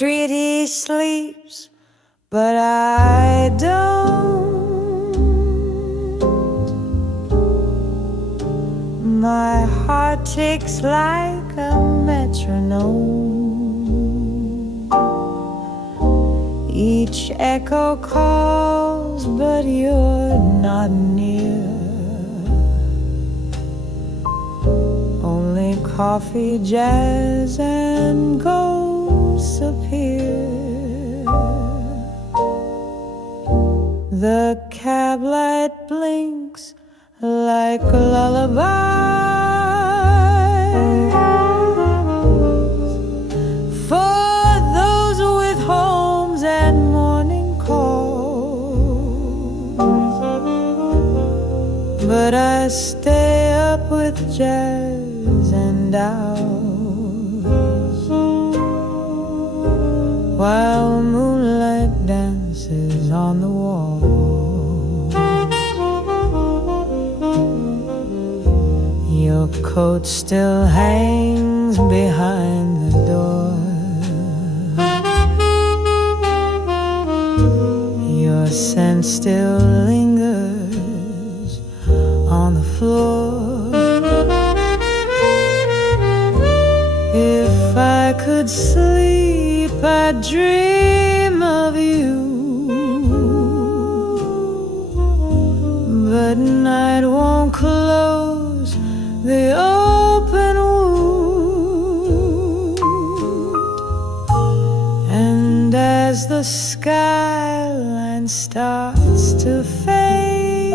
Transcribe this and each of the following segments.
street he sleeps, but I don't. My heart ticks like a metronome. Each echo calls, but you're not near. Only coffee, jazz, and ghosts appear. The cab light blinks like a lullaby for those with homes and morning calls. But I stay up with jazz and owls while moonlight dances on the wall. Your coat still hangs behind the door. Your scent still lingers on the floor. If I could sleep, I'd dream of you, but night won't close the open wound. And as the skyline starts to fade,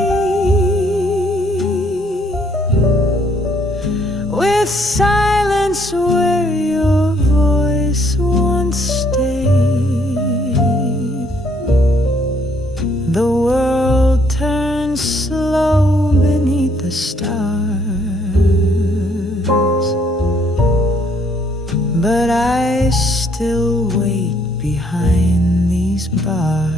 with silence where your voice once stayed, the world turns slow beneath the stars. But I still wait behind these bars.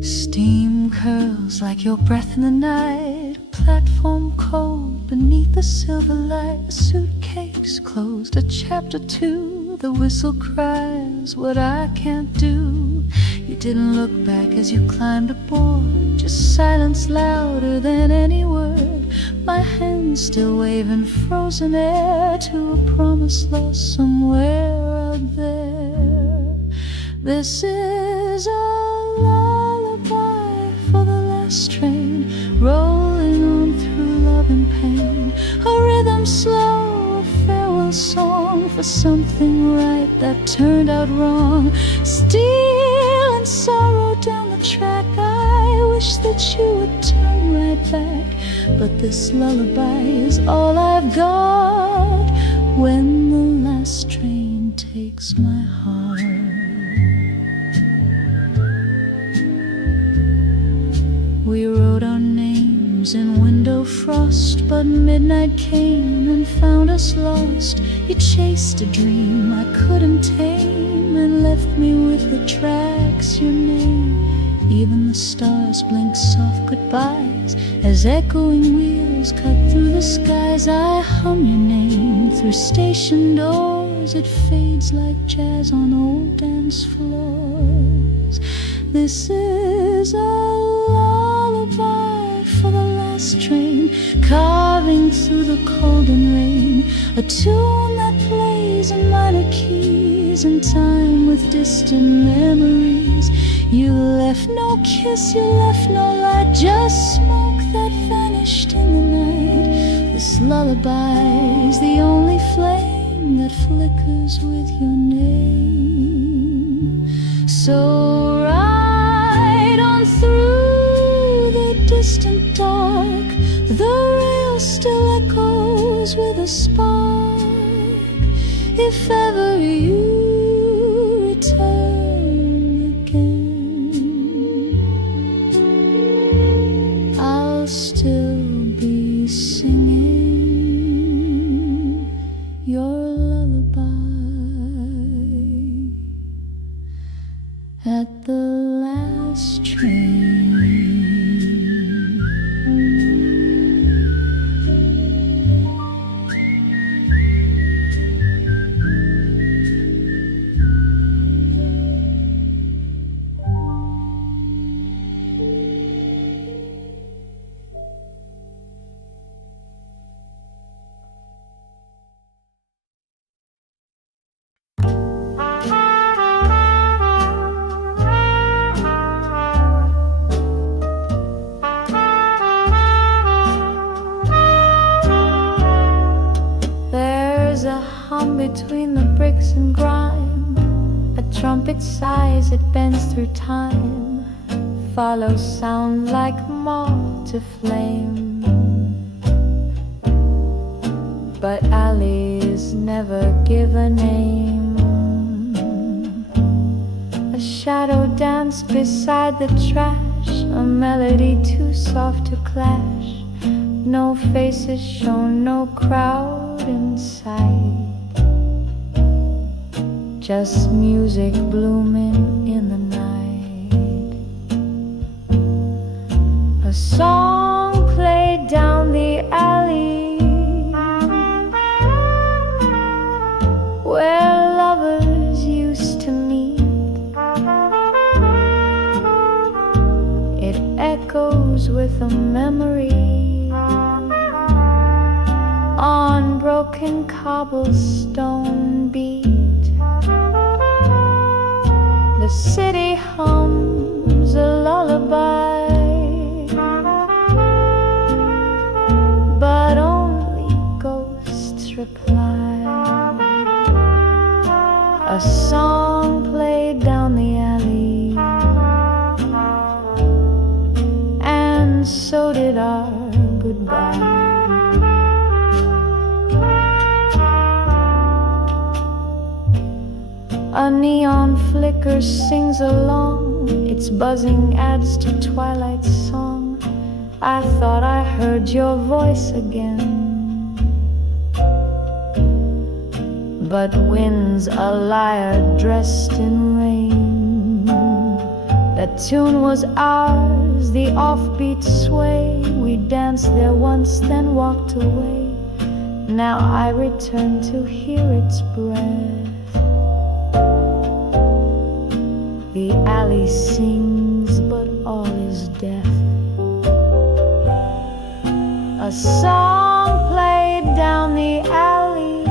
Steam curls like your breath in the night, platform cold beneath the silver light. A suitcase closed, a chapter 2. The whistle cries what I can't do. You didn't look back as you climbed aboard, just silence louder than any word. My hands still waving frozen air to a promise lost somewhere out there. This is a lullaby for the last train, rolling on through love and pain. A rhythm slow, a farewell song for something right that turned out wrong. Steel and sorrow down the track, I wish that you would turn right back. But this lullaby is all I've got when the last train takes my heart. We wrote our names in window frost, but midnight came and found us lost. You chased a dream I couldn't tame and left me with the tracks, your name. Even the stars blink soft goodbyes as echoing wheels cut through the skies. I hum your name through station doors. It fades like jazz on old dance floors. This is a lullaby for the last train, carving through the cold and rain. A tune that plays in minor key freezing time with distant memories. You left no kiss, you left no light, just smoke that vanished in the night. This lullaby's the only flame that flickers with your name. So ride on through the distant dark, the rail still echoes with a spark. If ever you return again, I'll still be singing your lullaby at the last train. Between the bricks and grime, a trumpet sighs, it bends through time, follows sound like moth to flame. But alleys never give a name. A shadow danced beside the trash, a melody too soft to clash. No faces shown, no crowd in sight, just music blooming in the night. A song played down the alley where lovers used to meet. It echoes with a memory on broken cobblestone beat. The city hums a lullaby, but only ghosts reply. A song played down the alley, and so did our goodbye. A neon flicker sings along, its buzzing adds to twilight's song. I thought I heard your voice again, but wind's a liar dressed in rain. That tune was ours, the offbeat sway. We danced there once, then walked away. Now I return to hear its breath. The alley sings, but all is death. A song played down the alley,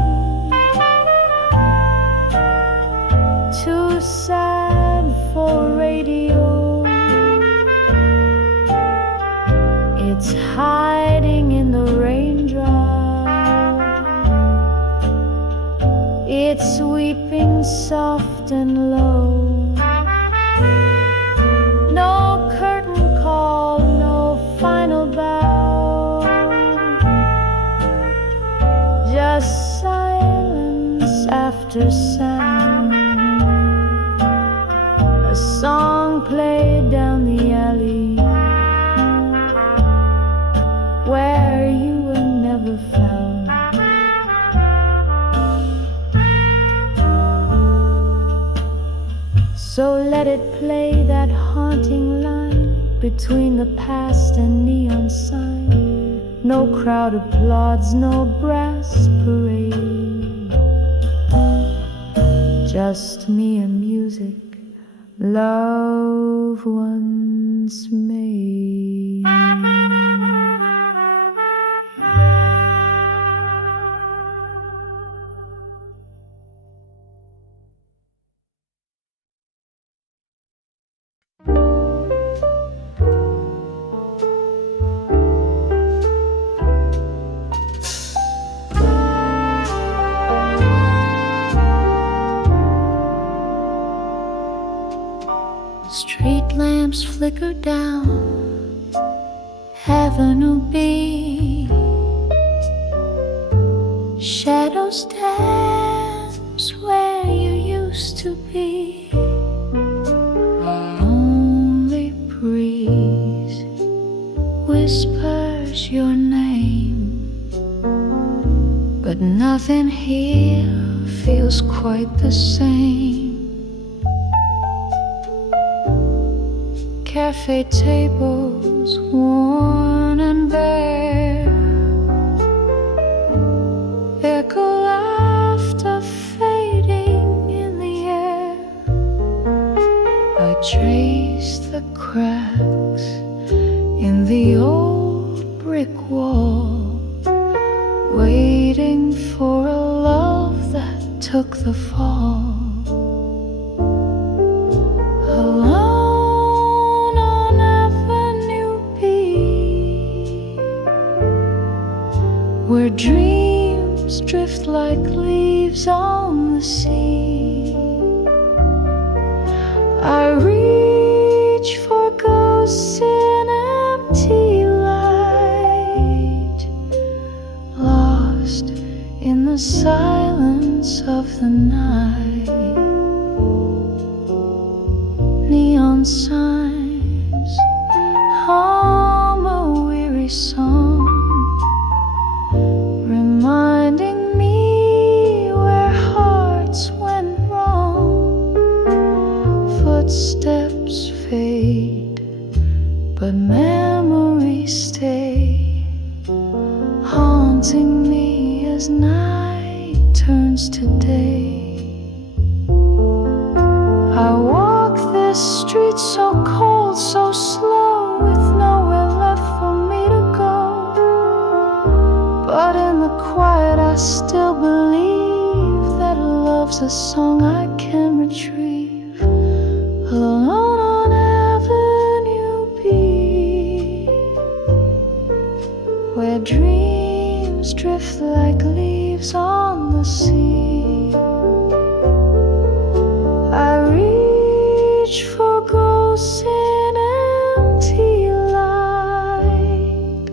too sad for radio. It's hiding in the raindrop, it's weeping soft and low. No curtain call, no final bow, just silence after sound. A song played down the alley where you were never found. So let it play, that haunting line between the past and neon sign. No crowd applauds, no brass parade, just me and music, love once made. flicker down Avenue B. Shadows dance where you used to be. Only breeze whispers your name, but nothing here feels quite the same. Cafe tables worn and bare, echo laughter fading in the air. I trace the cracks in the old brick wall, waiting for a love that took the fall. Alone on Avenue B, where dreams drift like leaves on the sea. I reach for ghosts in empty light, lost in the silence of the night. Neon signs hum a weary song, reminding me where hearts went wrong. Footsteps fade, but memories stay, haunting me as night turns to day. I walk this street so cold, so slow, with nowhere left for me to go. But in the quiet I still believe that love's a song I can retrieve. Alone on Avenue B, where dreams drift like leaves on the sea. I reach for ghosts in empty light,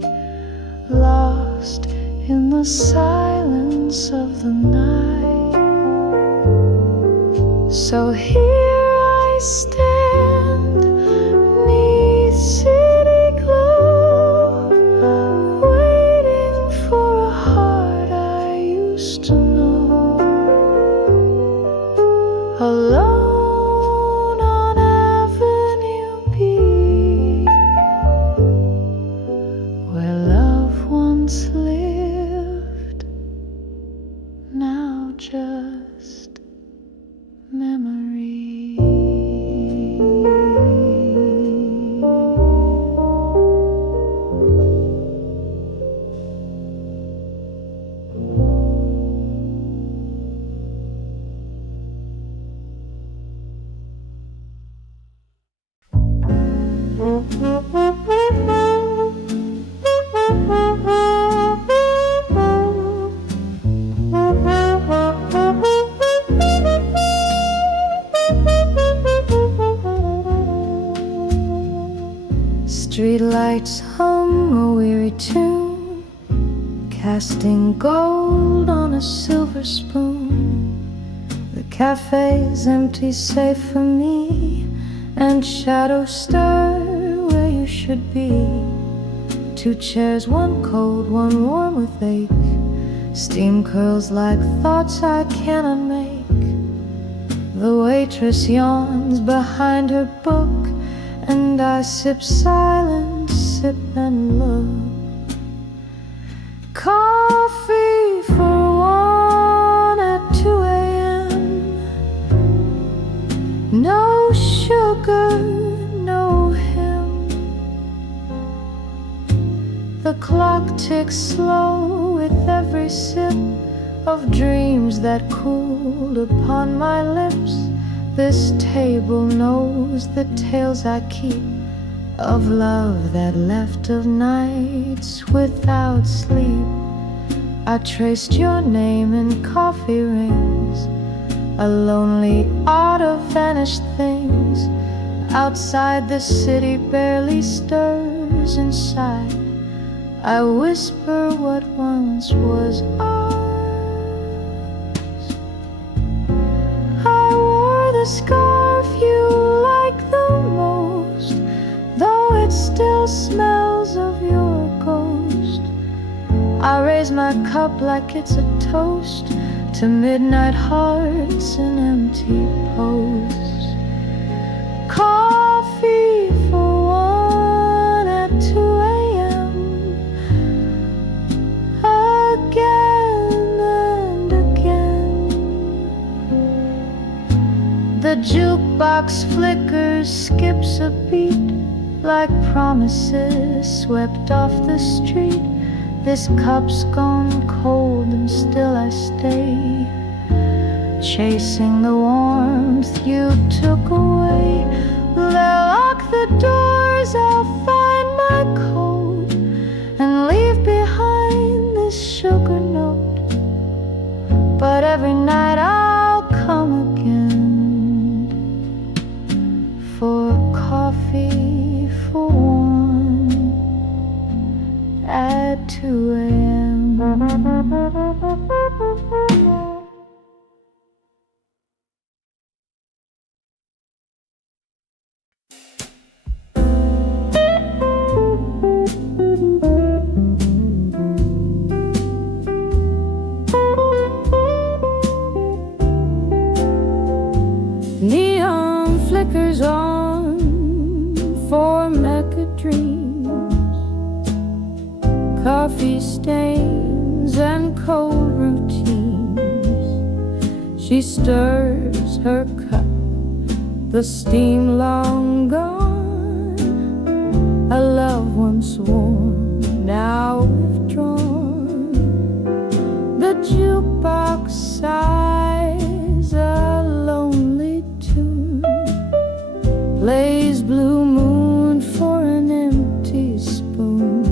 lost in the silence of the night. So here I stand, 'neath city glow, waiting for a heart I used to know. Alone on Avenue B, where love once lived, now just memory. Streetlights hum a weary tune, casting gold on a silver spoon. The cafe's empty, safe for me, and shadows stir where you should be. Two chairs, one cold, one warm with ache. Steam curls like thoughts I cannot make. The waitress yawns behind her book, and I sip silence, sip and look. Coffee for one at 2 a.m. No sugar, no him. The clock ticks slow with every sip of dreams that cooled upon my lips. This table knows the tales I keep of love that left, of nights without sleep. I traced your name in coffee rings, a lonely art of vanished things. Outside the city barely stirs inside. I whisper what once was ours. I wore the scarf you like the most, though it still smells of your ghost. I raise my cup like it's a toast to midnight hearts and empty posts. Coffee for one at 2 a.m. Again and again. The jukebox flickers, skips a beat, like promises swept off the street. This cup's gone cold and still I stay, chasing the warmth you took away. They'll lock the doors, I'll find my coat and leave behind this sugar note. But every night I'll come again for coffee for one at 2 a.m. Neon flickers on for Mecca dreams, coffee stains and cold routines. She stirs her cup, the steam long gone. A love once warm, now withdrawn. The jukebox sighs a lonely tune, plays Blue Moon for an empty spoon.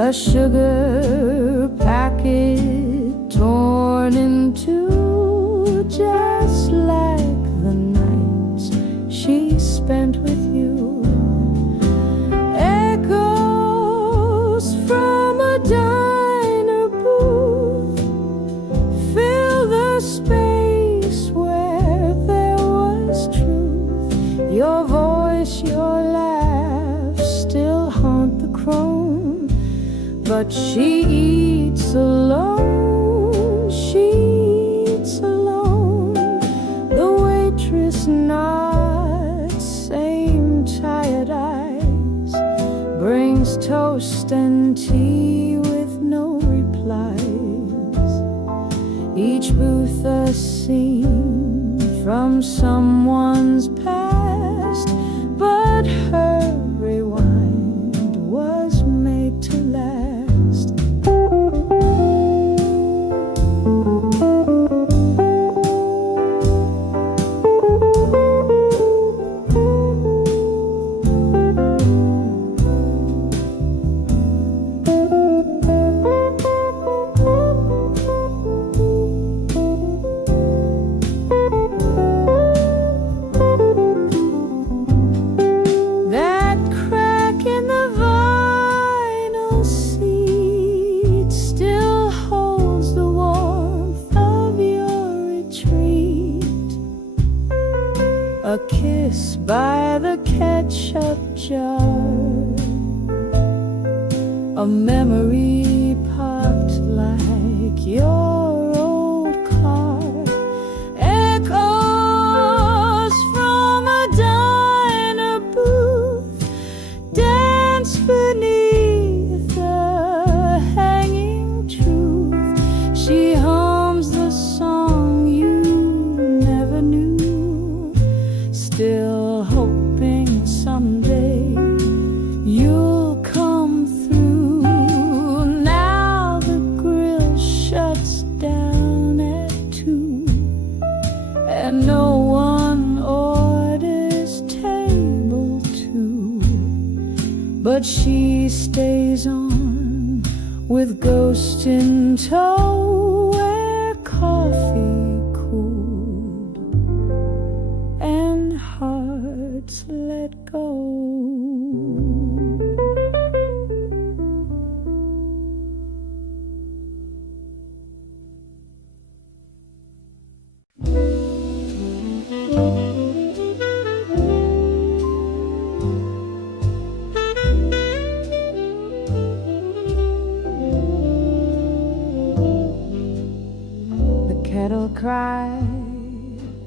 A sugar packet torn in two, just like the nights she spent with you. Echoes from a diner booth fill the space where there was truth. Your voice, your laugh still haunt the crone, but she eats alone, she eats alone. The waitress nods, same tired eyes, brings toast and tea with no replies. Each booth a scene from someone's past, but her rewind was made to last. That crack in the vinyl seat still holds the warmth of your retreat. A kiss by the ketchup jar, a memory parked like your old car. Echoes from a diner booth dance beneath the hanging truth. She hums the song you never knew, still hoping someday you'll come through. Now the grill shuts down at 2, and no one orders table 2, but she stays on with ghost in tow, where coffee cooled and hearts let go. The kettle cried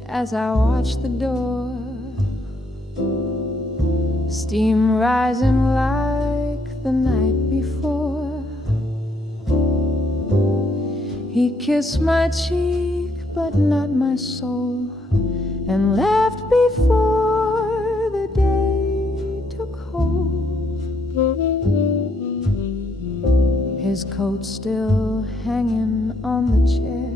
as I watched the door, steam rising like the night before. He kissed my cheek but not my soul, and left before the day took hold. His coat still hanging on the chair,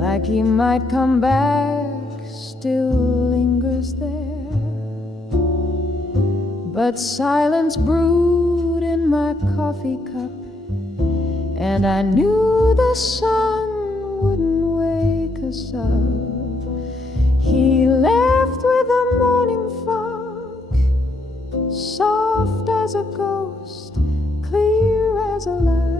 like he might come back, still lingers there. But silence brewed in my coffee cup, and I knew the sun wouldn't wake us up. He left with a morning fog, soft as a ghost, clear as a light.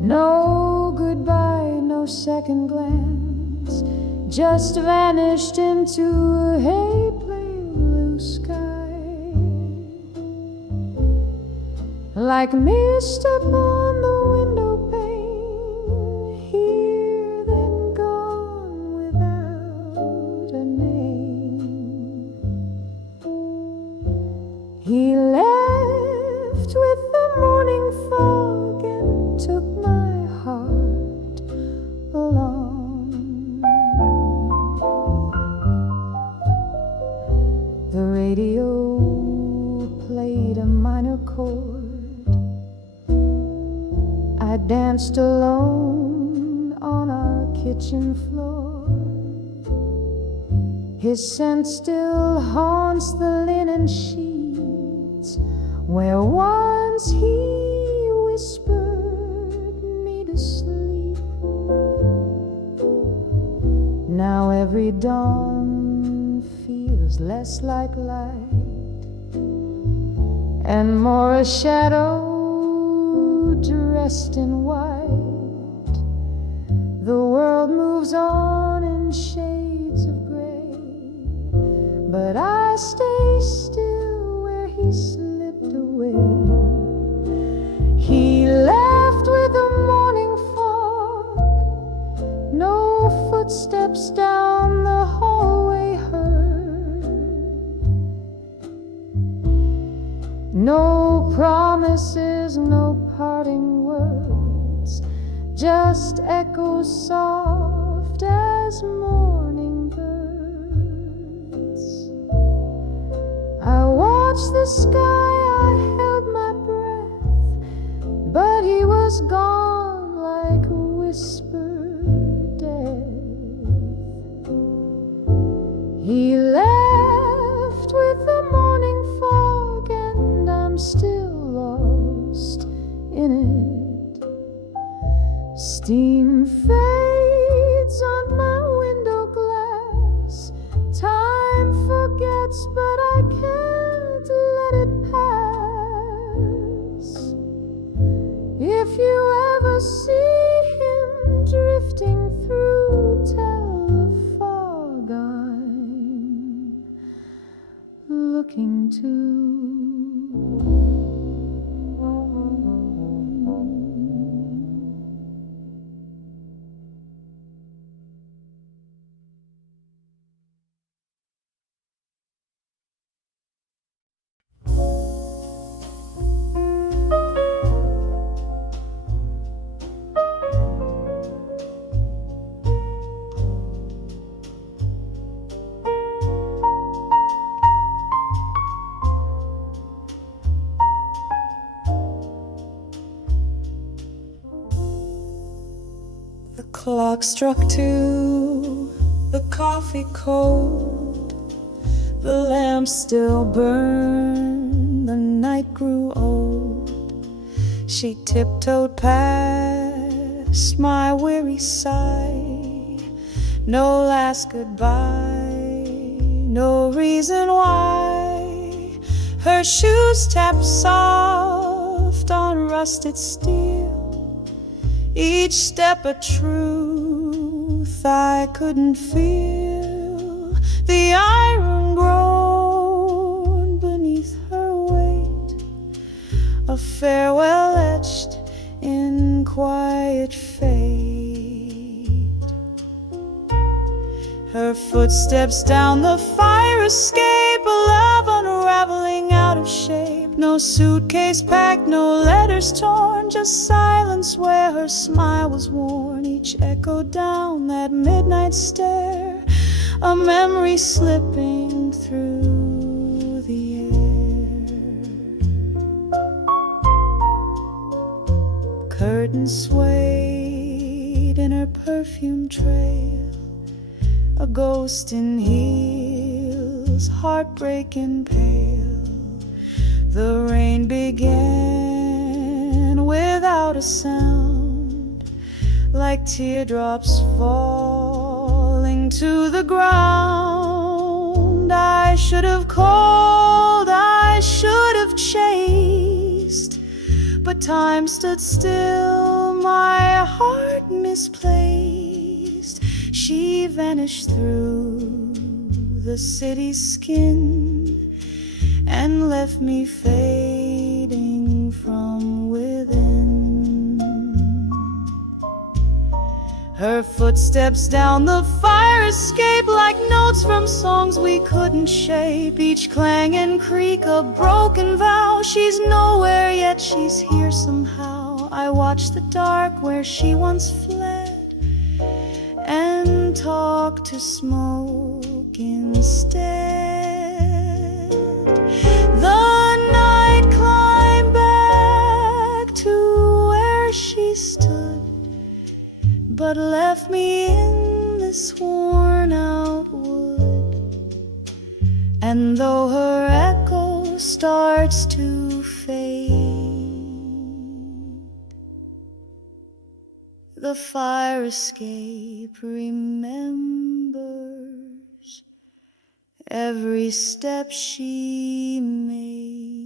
No goodbye, no second glance, just vanished into a pale blue sky. Like mist upon the window pane, here then gone without a name. He left with the morning fog and took my heart along. The radio played a minor chord. I danced alone on our kitchen floor. His scent still haunts the linen sheets where once he whispered me to sleep. Now every dawn feels less like light and more a shadow dressed in white. The world moves on in shades of gray, but I stay still where he slipped away. He left with the morning fog, no footsteps down the hallway heard, no promises, no parting words, just echoes soft as morning birds. I watched the sky, I held my breath, but he was gone like a whispered death. He left with the morning fog, and I'm still lost in it. Steam fades on my window glass. Time forgets, but I can't let it pass. If you ever see him drifting through, tell the fog I'm looking to. The clock struck 2, the coffee cold, the lamp still burned, the night grew old. She tiptoed past fixed my weary sigh. No last goodbye, no reason why. Her shoes tap soft on rusted steel, each step a truth I couldn't feel. The iron groaned beneath her weight, a farewell etched in quiet fate. Her footsteps down the fire escape, a love unraveling out of shape. No suitcase packed, no letters torn, just silence where her smile was worn. Each echo down that midnight stair, a memory slipping through the air. Curtains swayed in her perfume trail, a ghost in heels, heartbreaking pale. The rain began without a sound, like teardrops falling to the ground. I should have called, I should have chased, but time stood still, my heart misplaced. She vanished through the city's skin and left me fading from within. Her footsteps down the fire escape, like notes from songs we couldn't shape. Each clang and creak a broken vow. She's nowhere yet she's here somehow. I watch the dark where she once fled and talk to smoke instead. The night climbed back to where she stood, but left me in this worn out wood. And though her echo starts to fade, the fire escape remembers every step she made.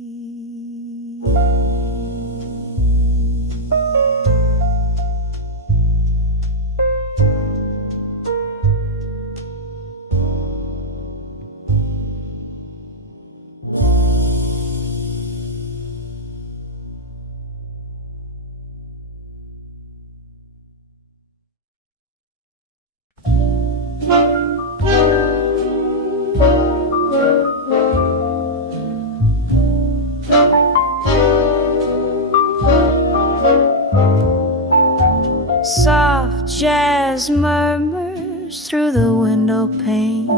Soft jazz murmurs through the window pane,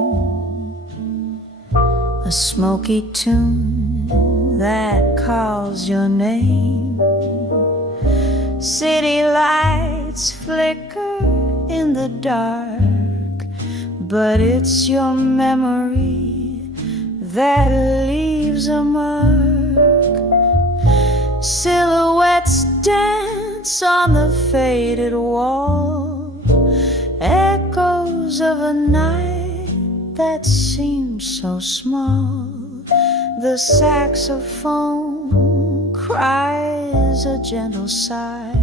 a smoky tune that calls your name. City lights flicker in the dark, but it's your memory that leaves a mark. Silhouettes dance on the faded wall, echoes of a night that seemed so small. The saxophone cries a gentle sigh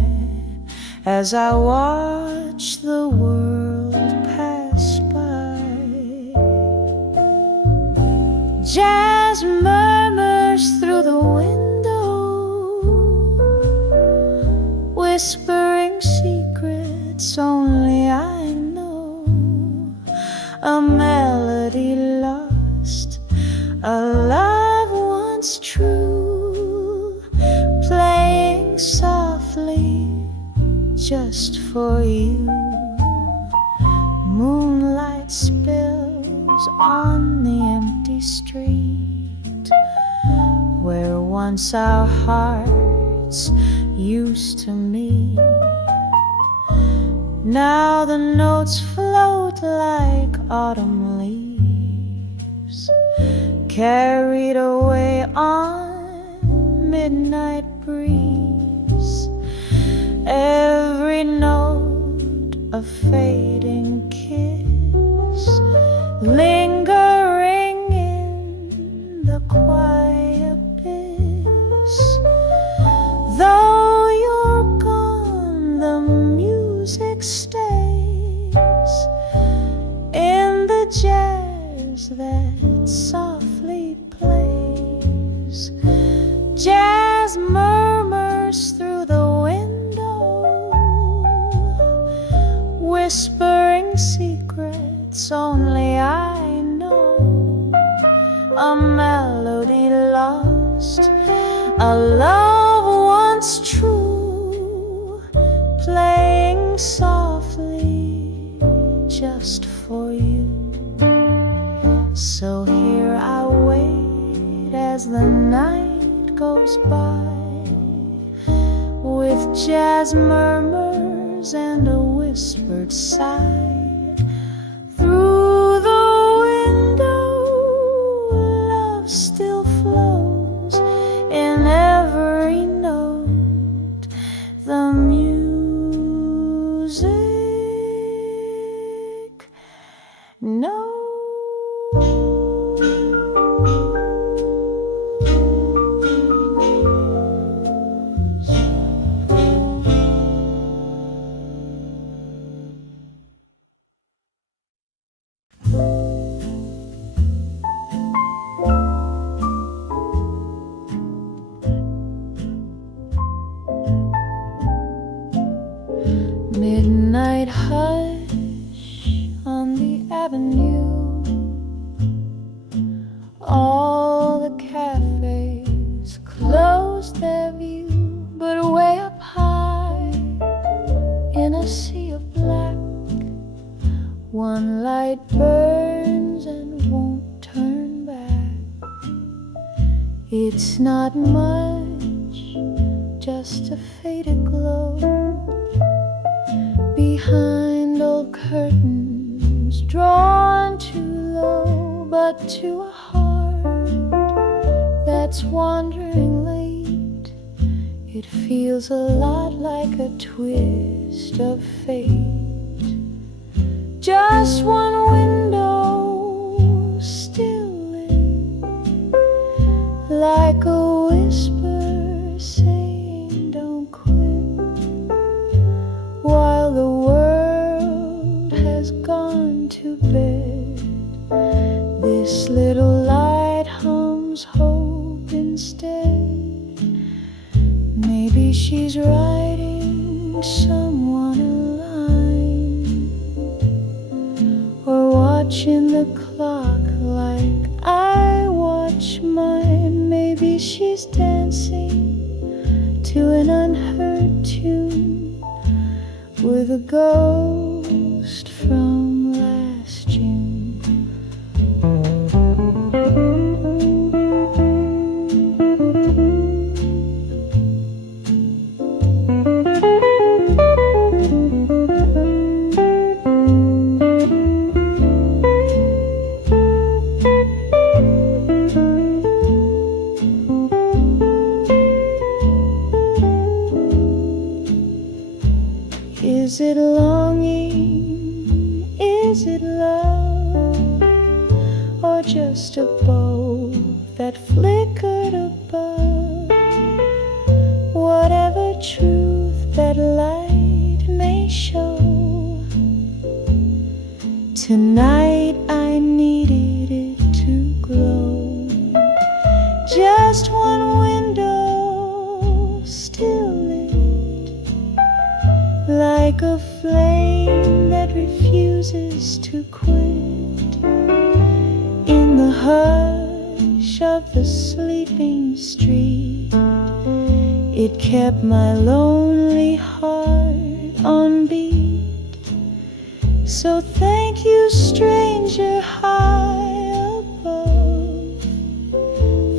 as I watch the world pass by. Jazz murmurs through the window, whispering secrets only I know. A melody lost, a love once true, playing softly just for you. Moonlight spills on the empty street where once our hearts used to meet. Now the notes float like autumn leaves, carried away on midnight breeze. Every note a fading kiss, lingering in the quiet abyss. Though you're gone, the music stays in the jazz that softly plays. Jazz murmurs through the window, whispering secrets only I know. A melody lost, a love once true, playing softly just for you. So here I wait as the night goes by, with jazz murmurs and a whispered sigh. Through the window, love still flows in every note. The music knows. Midnight hush on the avenue. All the cafes close their view, but way up high in a sea of black, one light burns and won't turn back. It's not much, just a faded glow behind old curtains drawn too low. But to a heart that's wandering late, it feels a lot like a twist of fate. Just one window still lit, like a whisper saying don't quit, while the world has gone to bed. This little light hums hope instead. Maybe she's writing someone a line, or watching the clock like I watch mine. Maybe she's dancing to an unheard tune with a ghost from last June. Is it longing? Is it love? Or just a bow that flickered above? Whatever truth that light may show, tonight I needed it to glow. Just one window still lit, like a flame that refuses to quit. In the hush of the sleeping street, it kept my lonely heart on beat. So thank you, stranger high above,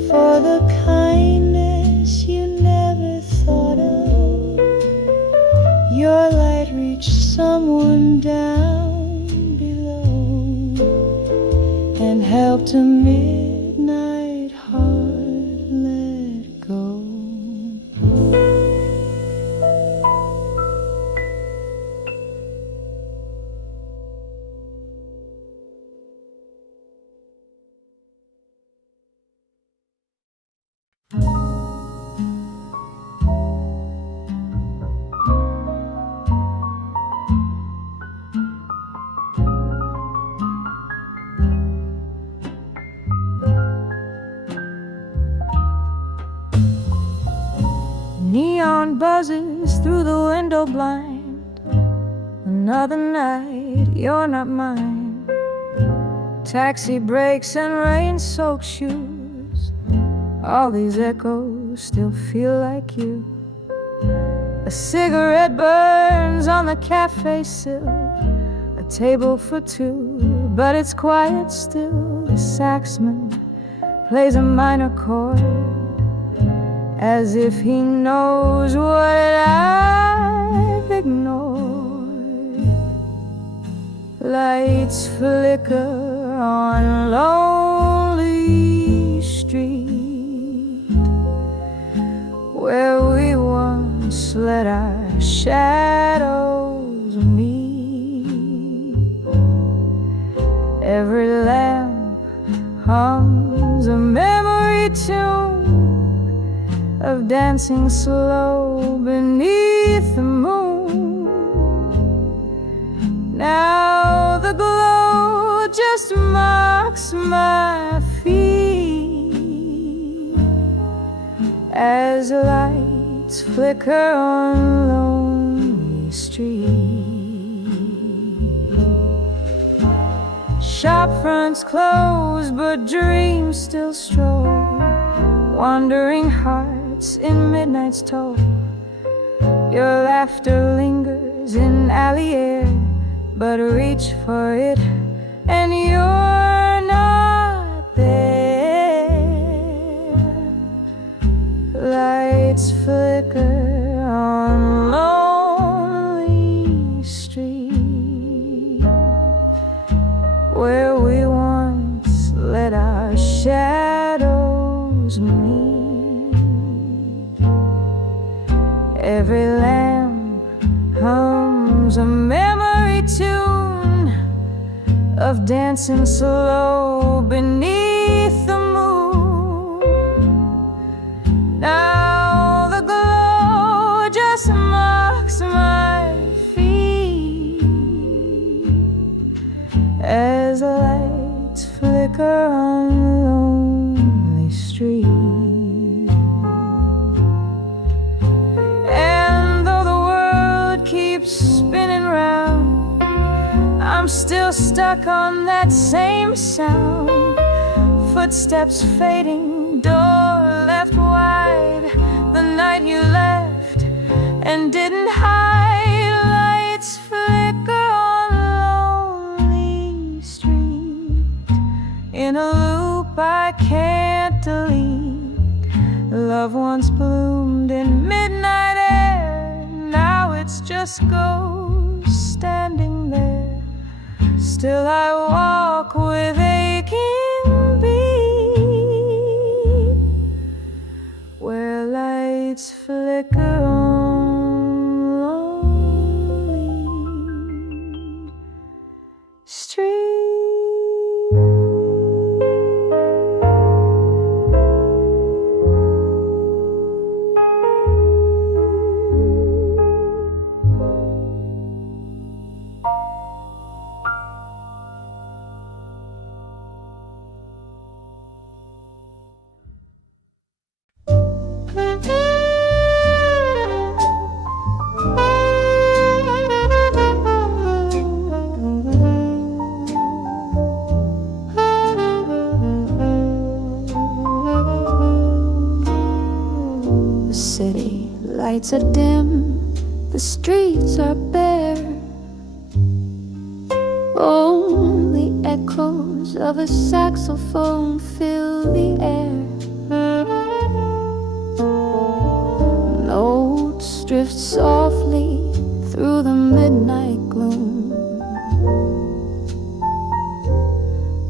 for the kindness you never thought of. Your light reached someone down below and helped a midnight heart let go. Neon buzzes through the window blind. Another night, you're not mine. Taxi brakes and rain-soaked shoes. All these echoes still feel like you. A cigarette burns on the cafe sill. A table for two, but it's quiet still. The saxman plays a minor chord, as if he knows what I've ignored. Lights flicker on lonely street, where we once let our shadows meet. Every lamp hums a memory tune of dancing slow beneath the moon. Now the glow just marks my feet as lights flicker on lonely street. Shop fronts close, but dreams still stroll, wandering hearts in midnight's toll. Your laughter lingers in alley air, but reach for it and you're not there. Lights flicker on lonely street, where we once let our shadows meet. Every lamp hums a memory tune of dancing slow beneath the moon. Now the glow just marks my feet as lights flicker on lonely street. And though the world keeps spinning round, I'm still stuck on that same sound. Footsteps fading, door left wide. The night you left and didn't hide. Lights flicker on lonely street, in a loop I can't delete. Love once bloomed in midnight air, now it's just ghosts standing there. Still I walk with aching beat, where lights flicker on lonely street. The city lights are dim, the streets are bare. Only echoes of a saxophone fill the air. Notes drift softly through the midnight gloom,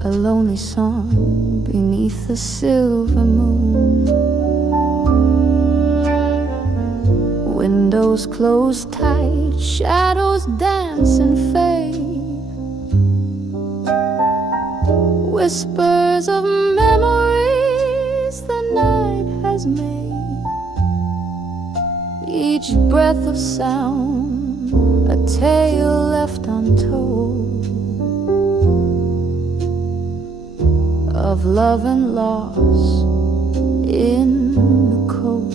a lonely song beneath the silver moon. Windows close tight, shadows dance and fade. Whispers of memories the night has made. Each breath of sound, a tale left untold, of love and loss in the cold.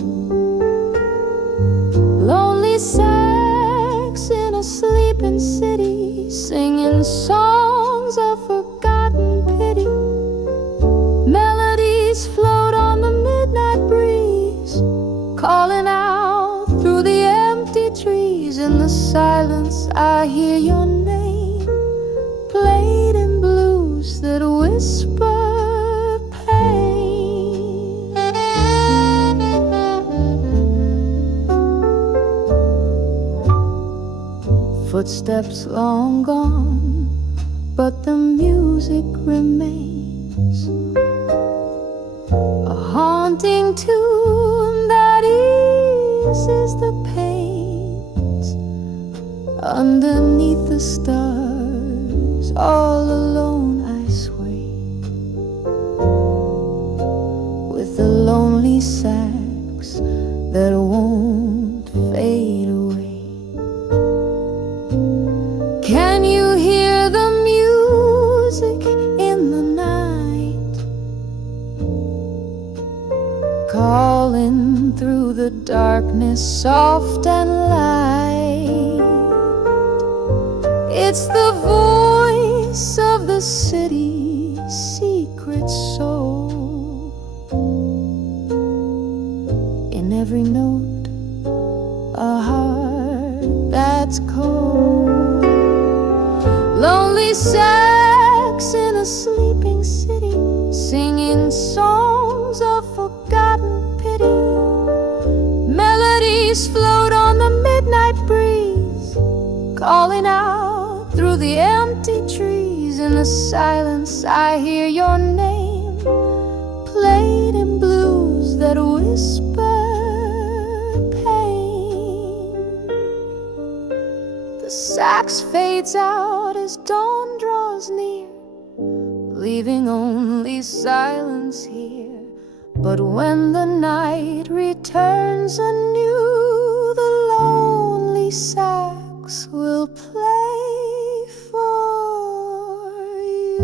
sleeping city, singing songs of forgotten pity. Melodies float on the midnight breeze, calling out through the empty trees. In the silence I hear your name, played in blues that whisper pain. Footsteps long gone, but the music remains, a haunting tune that eases the pains. Underneath the stars, all alone I sway, with the lonely sax that won't fade away. Can you hear the music in the night, calling through the darkness, soft and light? It's the voice of the city's secret soul. In every note, a heart that's cold. Lonely sax in a sleeping city, singing songs of forgotten pity. Melodies float on the midnight breeze, calling out through the empty trees. In the silence I hear your name, played in blues that whisper pain. The sax fades out as dawn draws near, leaving only silence here. But when the night returns anew, the lonely sax will play for you.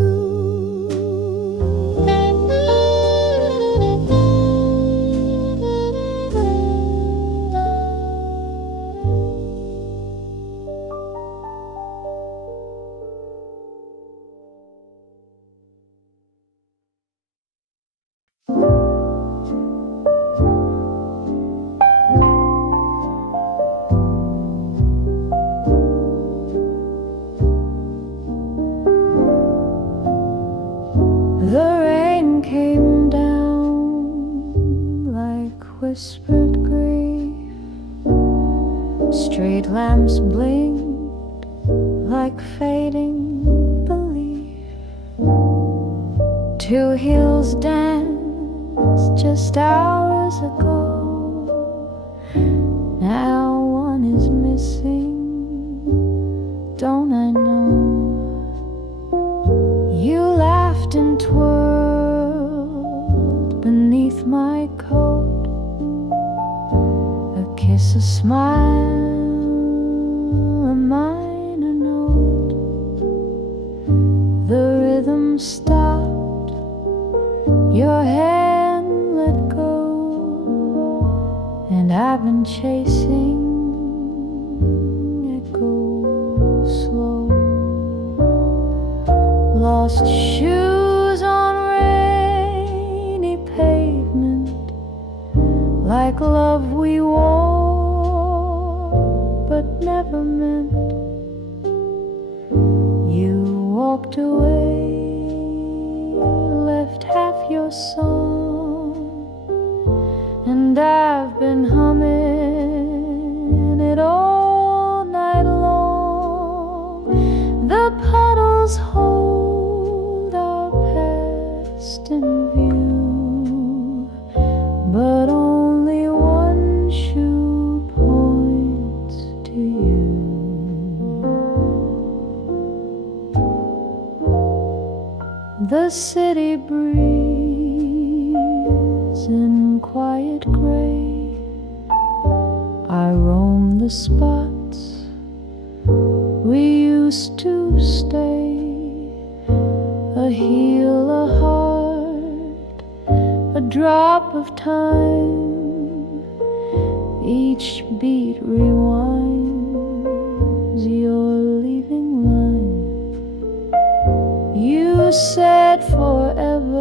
The rain came down like whispered grief, street lamps blinked like fading belief. Two hills danced just hours ago, now one is missing, don't I know? You laughed and twirled beneath my coat, a kiss, a smile, a minor note. The rhythm stopped, your hand let go, and I've been chasing echoes slow. Lost shoes on rainy pavement, like love we wore but never meant. You walked away, left half your song, and I've been humming it all night long. The puddles hold our past in view, but only one shoe points to you. The city breathes in quiet gray. I roam the spots we used to stay, a heel, a heart, a drop of time. Each beat rewinds was your leaving line. You said forever's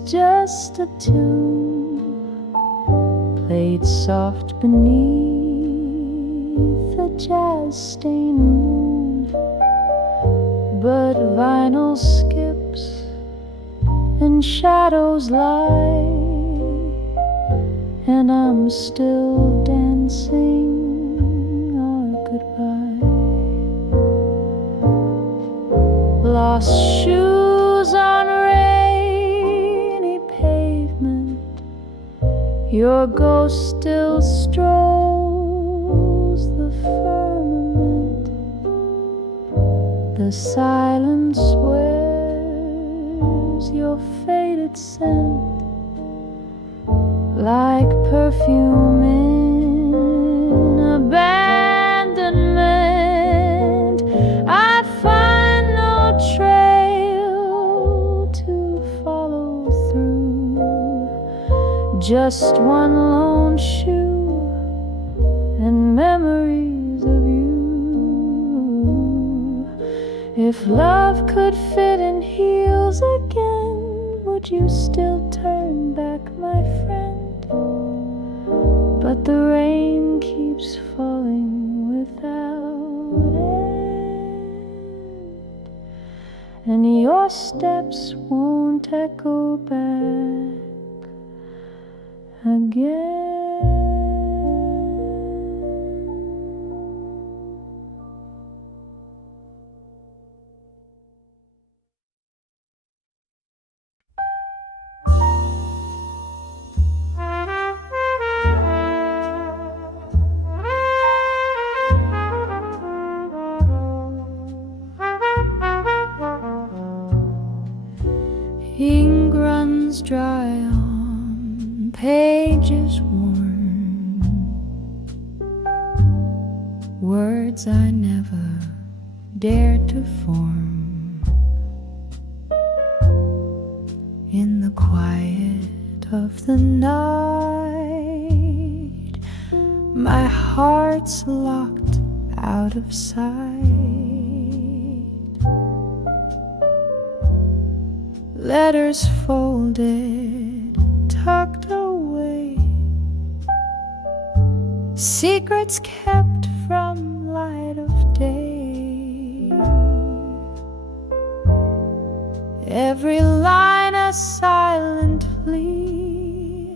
just a tune played soft beneath a jazz-stained moon. But vinyl skips and shadows lie, and I'm still dancing our goodbye. Lost shoes on rainy pavement, your ghost still strolls the firmament. The silence wears your faded scent like perfume in abandonment. I find no trail to follow through, just one lone shoe and memories of you. If love could fit in heels again, would you still turn back, my friend? But the rain keeps falling without end, and your steps won't echo back again. Ink runs dry on pages worn, words I never dared to form. In the quiet of the night, my heart's locked out of sight. Letters folded, tucked away, secrets kept from light of day. Every line a silent plea,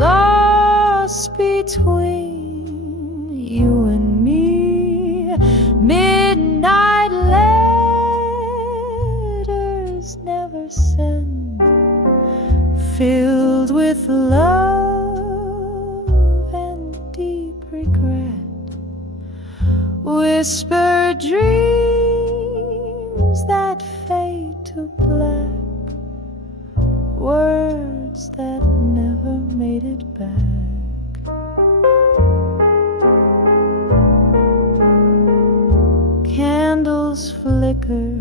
lost between you and me. Midnight letters never sent, filled with love and deep regret. Whispered dreams that fade to black, words that never made it back. Candles flicker,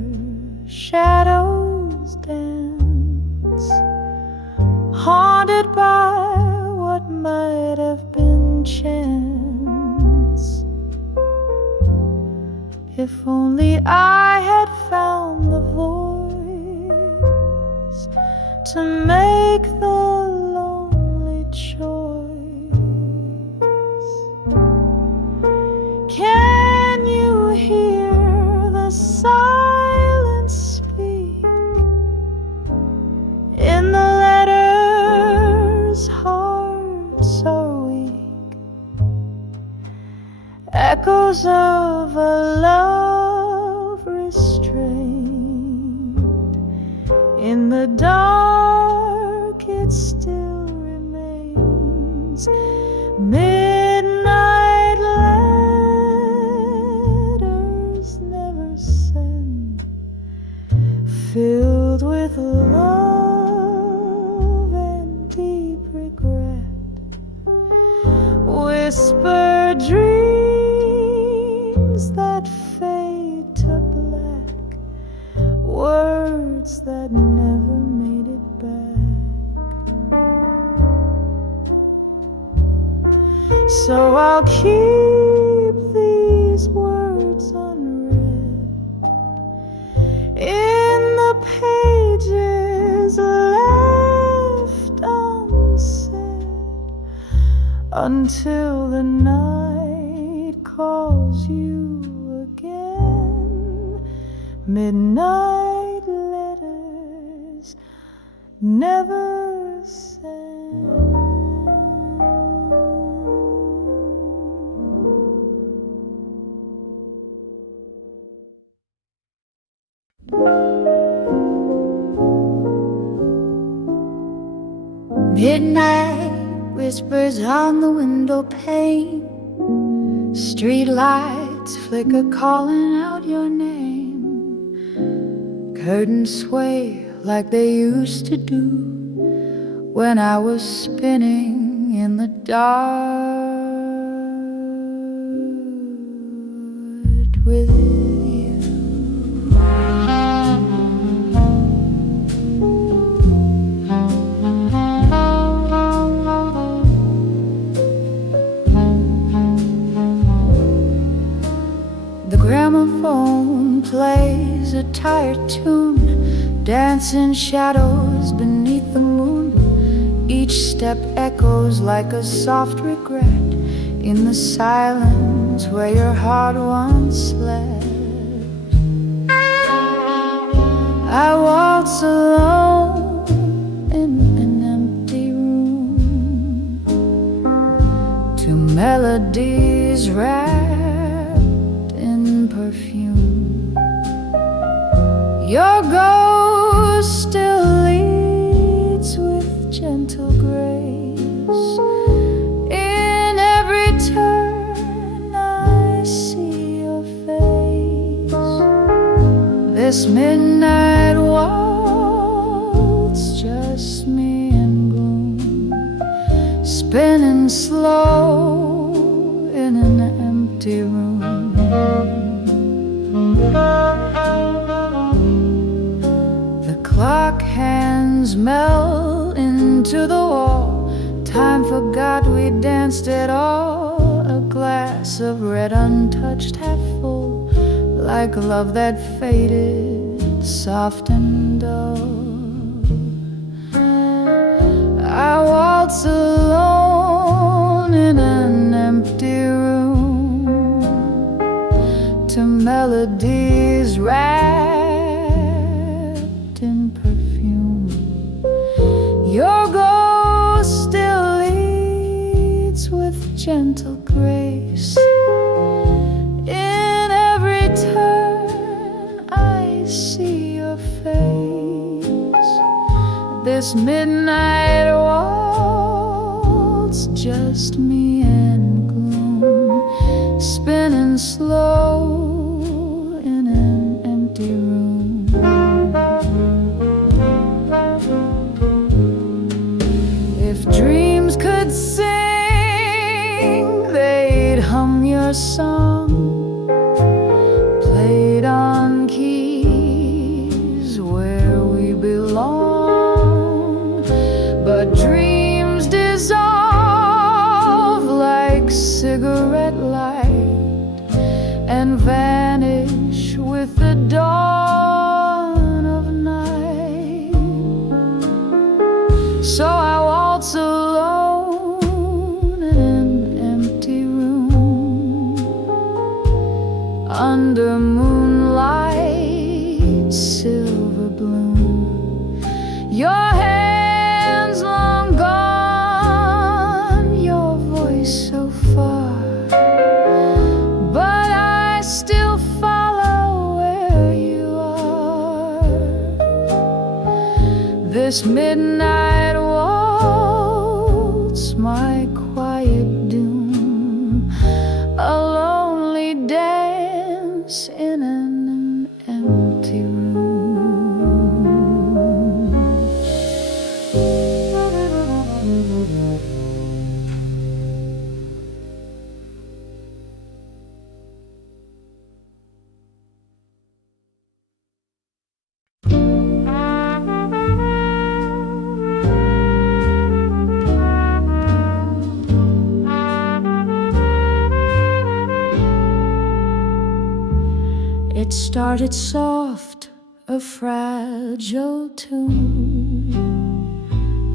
shadows dance, haunted by what might have been chance. If only I had found the voice to make the lonely choice. Can you hear the silence speak in the letters? Hearts are weak, echoes of a love restrained. In the dark it still remains. Midnight letters never sent, filled with love and deep regret. Whispered dreams that fade to black, words that never made it back. So I'll keep these words unread in the pages left unsaid until the night calls you again. Midnight letters never sent. Midnight whispers on the window pane. Street lights flicker calling out your name. Curtains sway like they used to do when I was spinning in the dark with you. The gramophone plays a tired tune, dancing shadows beneath the moon. Each step echoes like a soft regret in the silence where your heart once slept. I waltz alone in an empty room to melodies wrapped in perfume. Your ghost still leads with gentle grace. In every turn I see your face. This midnight waltz, just me and gloom, spinning slow in an empty room. The clock hands melt into the wall. Time forgot we danced at all. A glass of red untouched, half full, like love that faded, soft and dull. I waltz alone in an empty room to melodies wrapped in perfume. Your ghost still leads with gentle grace. In every turn I see your face. This midnight waltz, just me and gloom, spinning slow in an empty room. If dreams could sing, they'd hum your song, played on keys where we belong. But dreams dissolve like cigarette light and vanish with the dawn of night. So I waltz alone in an empty room under moonlight, silver bloom. Your hands long gone, your voice so far, but I still follow where you are. This midnight waltz, my quiet doom, a lonely dance in an empty room. started soft, a fragile tune,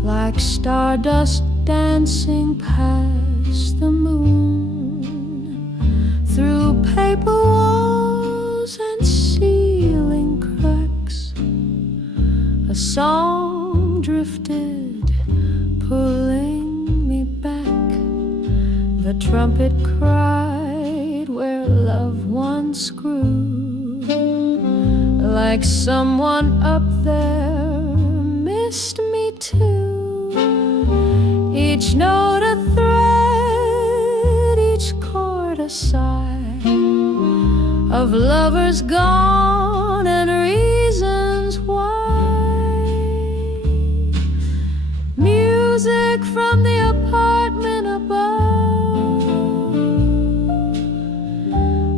like stardust dancing past the moon, through paper walls and ceiling cracks. A song drifted, pulling me back. The trumpet cried where love once grew, like someone up there missed me too. Each note a thread, each chord a sigh, of lovers gone and reasons why. Music from the apartment above,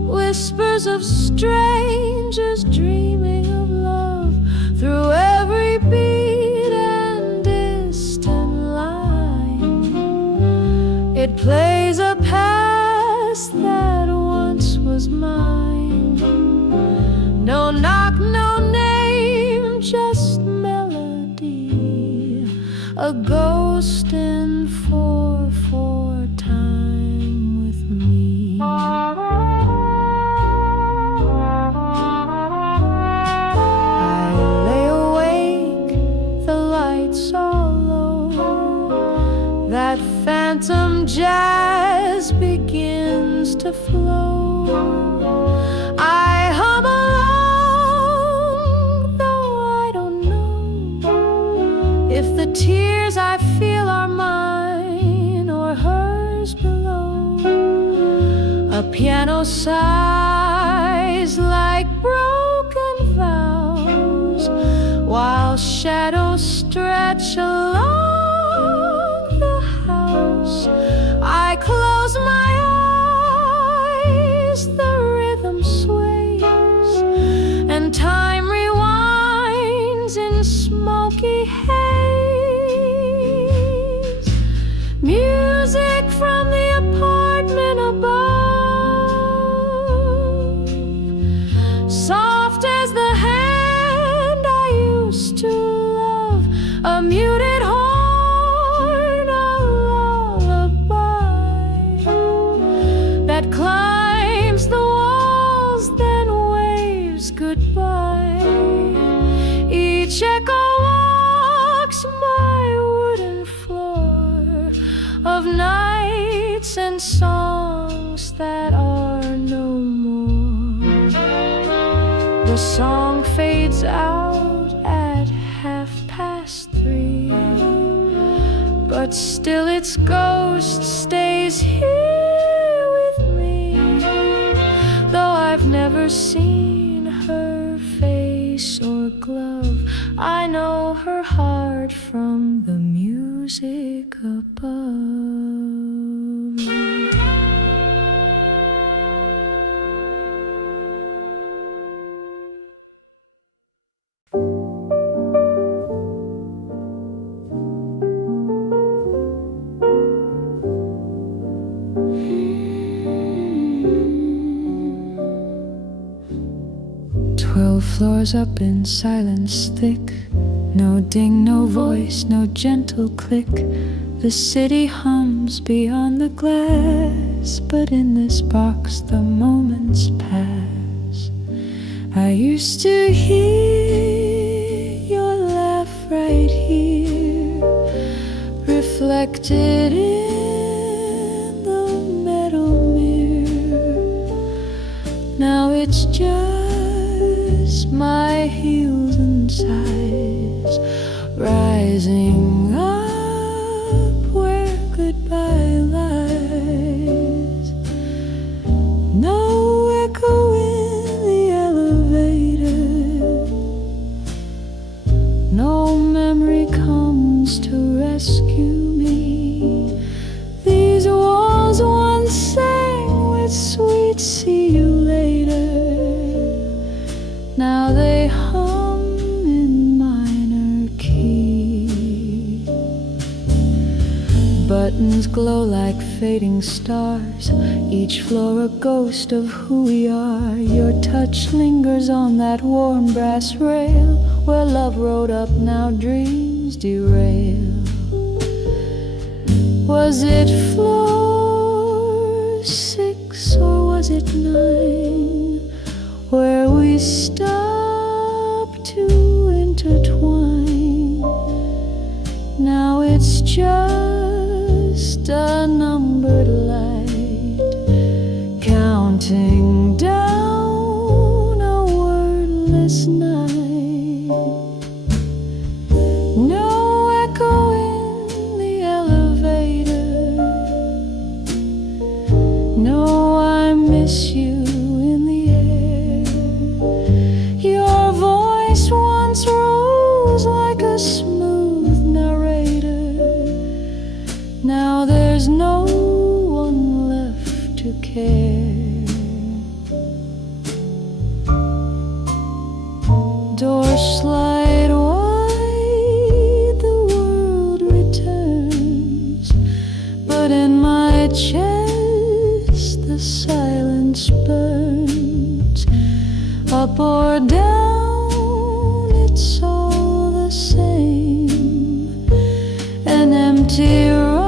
whispers of strangers dreaming of love, through every beat and distant line. It plays a past that once was mine. No knock, no name, just melody, a ghost in 4/4 time with me. I lay awake, the lights all low, that phantom jazz begins to flow. I hum along, though I don't know if the tears I feel are mine or hers below. A piano sighs like broken vows, while shadows stretch along the house. I close my eyes, the rhythm sways, and time rewinds in smoky haze. Music from the apartment above, soft as the hand I used to love, a muted horn, a lullaby that climbs the walls, then waves goodbye. Each echo walks my wooden floor of nights and songs that are no more. The song fades out at 3:30, but still its ghost stays here with me. Though I've never seen her face or glove, I know her heart from the music above. 12 floors up in silence thick, no ding, no voice, no gentle click. The city hums beyond the glass, but in this box the moments pass. I used to hear your laugh right here, reflected in the metal mirror. Now it's just my heels and sighs rising up where goodbye lies. No echo in the elevator, no memory comes to rescue me. These walls once sang with sweet see you later. Now they hum in minor key, but buttons glow like fading stars, each floor a ghost of who we are. Your touch lingers on that warm brass rail, where love rode up, now dreams derail. Was it floor 6 or was it 9, where we stopped to intertwine? Now it's just a numbered light, counting down a wordless night. No echo in the elevator, no I miss you in the air. Your voice once rose like a smooth narrator, now there's no one left to care. Doors slide wide, the world returns, but in my chest the silence burns. Up or down, it's all the same, an empty ride,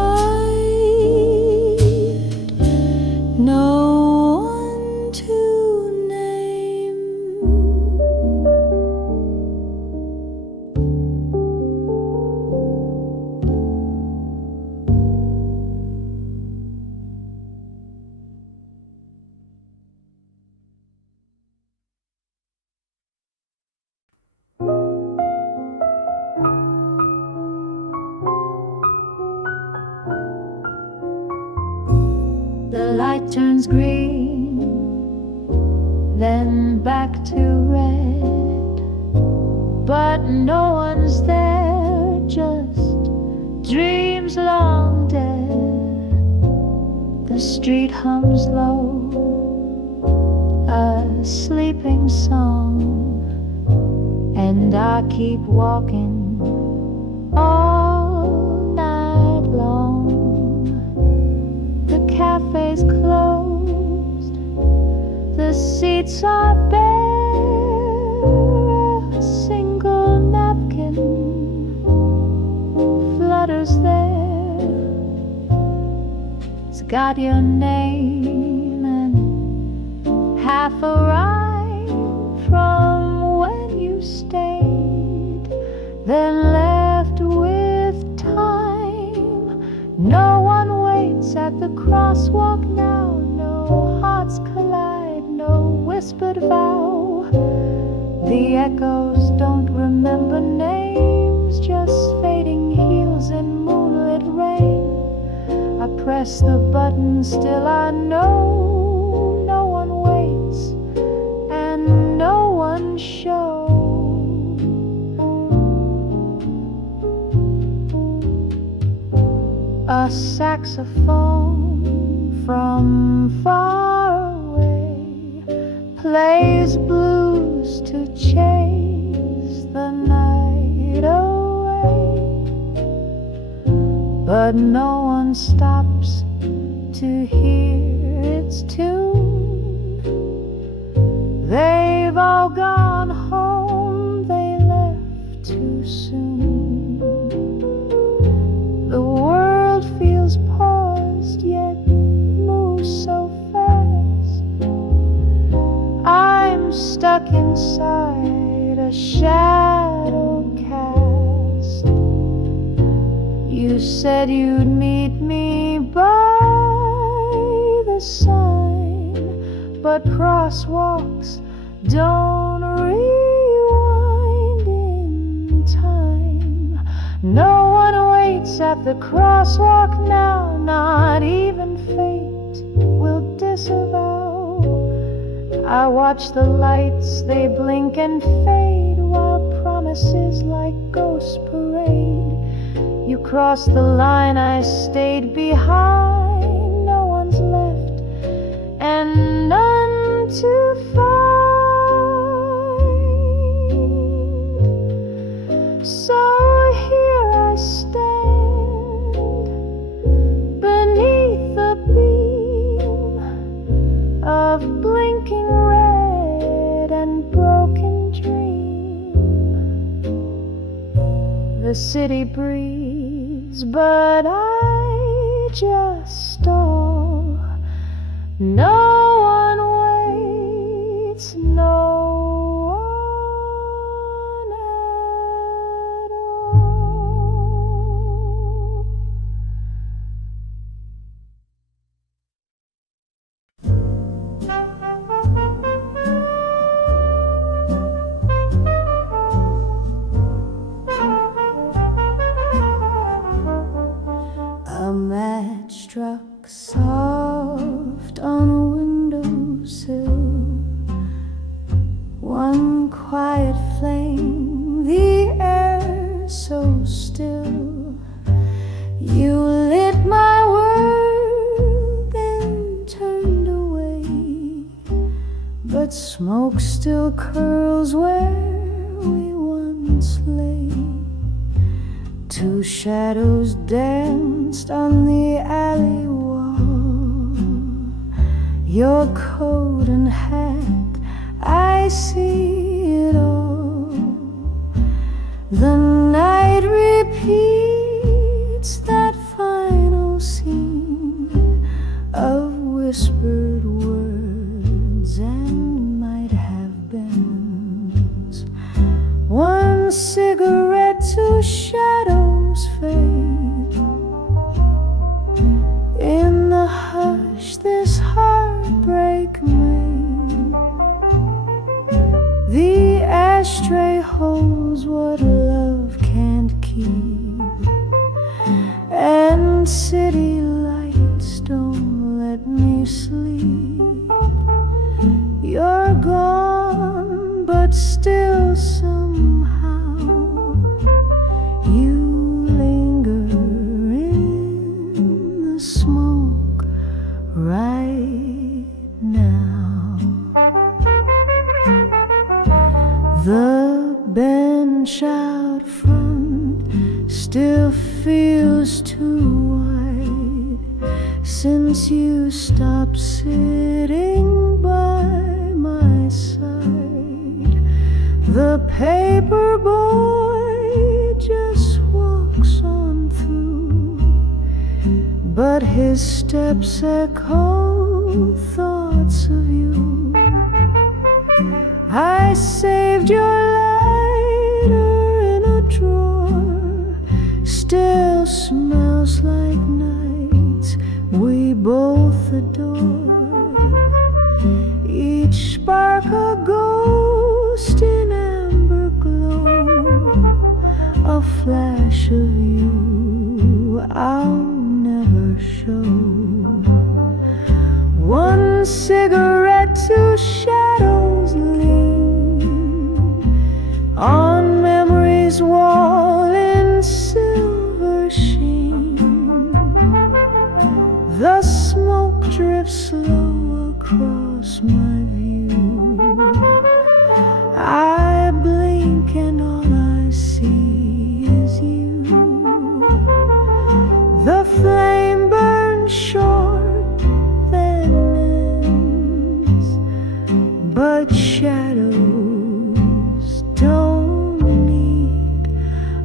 no one to name. The light turns green, then back to red, but no one's there, just dreams long dead. The street hums low, a sleeping song, and I keep walking all night long. The cafe's closed, the seats are bare, a single napkin flutters there. It's got your name and half a rhyme from when you stayed, then left with time. No one waits at the crosswalk now, no hearts collide, no whispered vow. The echoes don't remember names, just fading heels in moonlit rain. I press the button, still I know no one waits and no one shows. A saxophone from far away plays blues to chase the night away, but no one stops to hear its tune. They've all gone home, they left too soon. The world feels paused, yet moves so fast. I'm stuck inside a shadow cast. You said you'd meet me by the sign, but crosswalks don't rewind in time. No one waits at the crosswalk now, not even fate will disavow. I watch the lights, they blink and fade, while promises like ghosts parade. You crossed the line, I stayed behind. No one's left and none to find. So here I stand, city breeze, but I just stall. No one waits, no one at all. A match struck soft on a windowsill, one quiet flame, the air so still. You lit my world, then turned away, but smoke still curls where we once lay. Two shadows danced on the alley wall, your coat and hat, I see it all. The night repeats that final scene of whispered words and might have beens. One cigarette, two shadows fade. In the hush this heartbreak made, the ashtray holds what love can't keep, and city lights don't let me sleep. You're gone, but still somehow you linger in the smoke right now. The bench out front still feels too wide since you stopped sitting by my side. The paper boy just walks on through, but his steps echo thoughts of you. I saved your lighter in a drawer, still smells like nights we both adore. Each spark a ghost in amber glow, a flash of you I'll never show. One cigarette, two shadows lean on memory's wall in silver sheen. The smoke drifts slow across my view. I blink and all I see is you. The flame burns short, then ends, but shadows don't need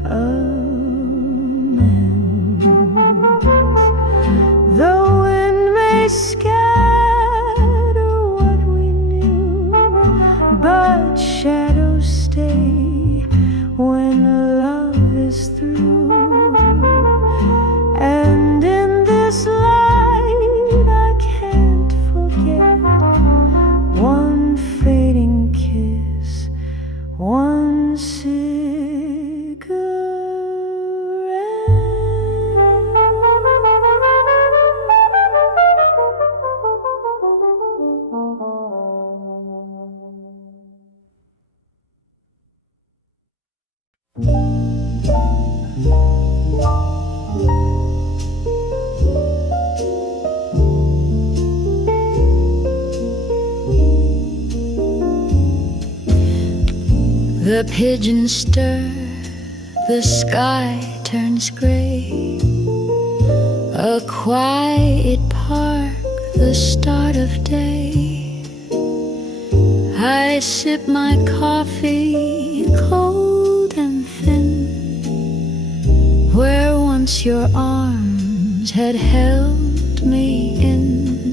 amends. The wind may scatter what we knew, but shadows stay when love is through. And in this light I can't forget one fading kiss, one The pigeons stir, the sky turns gray. A quiet park, the start of day. I sip my coffee, cold and thin, once your arms had held me in.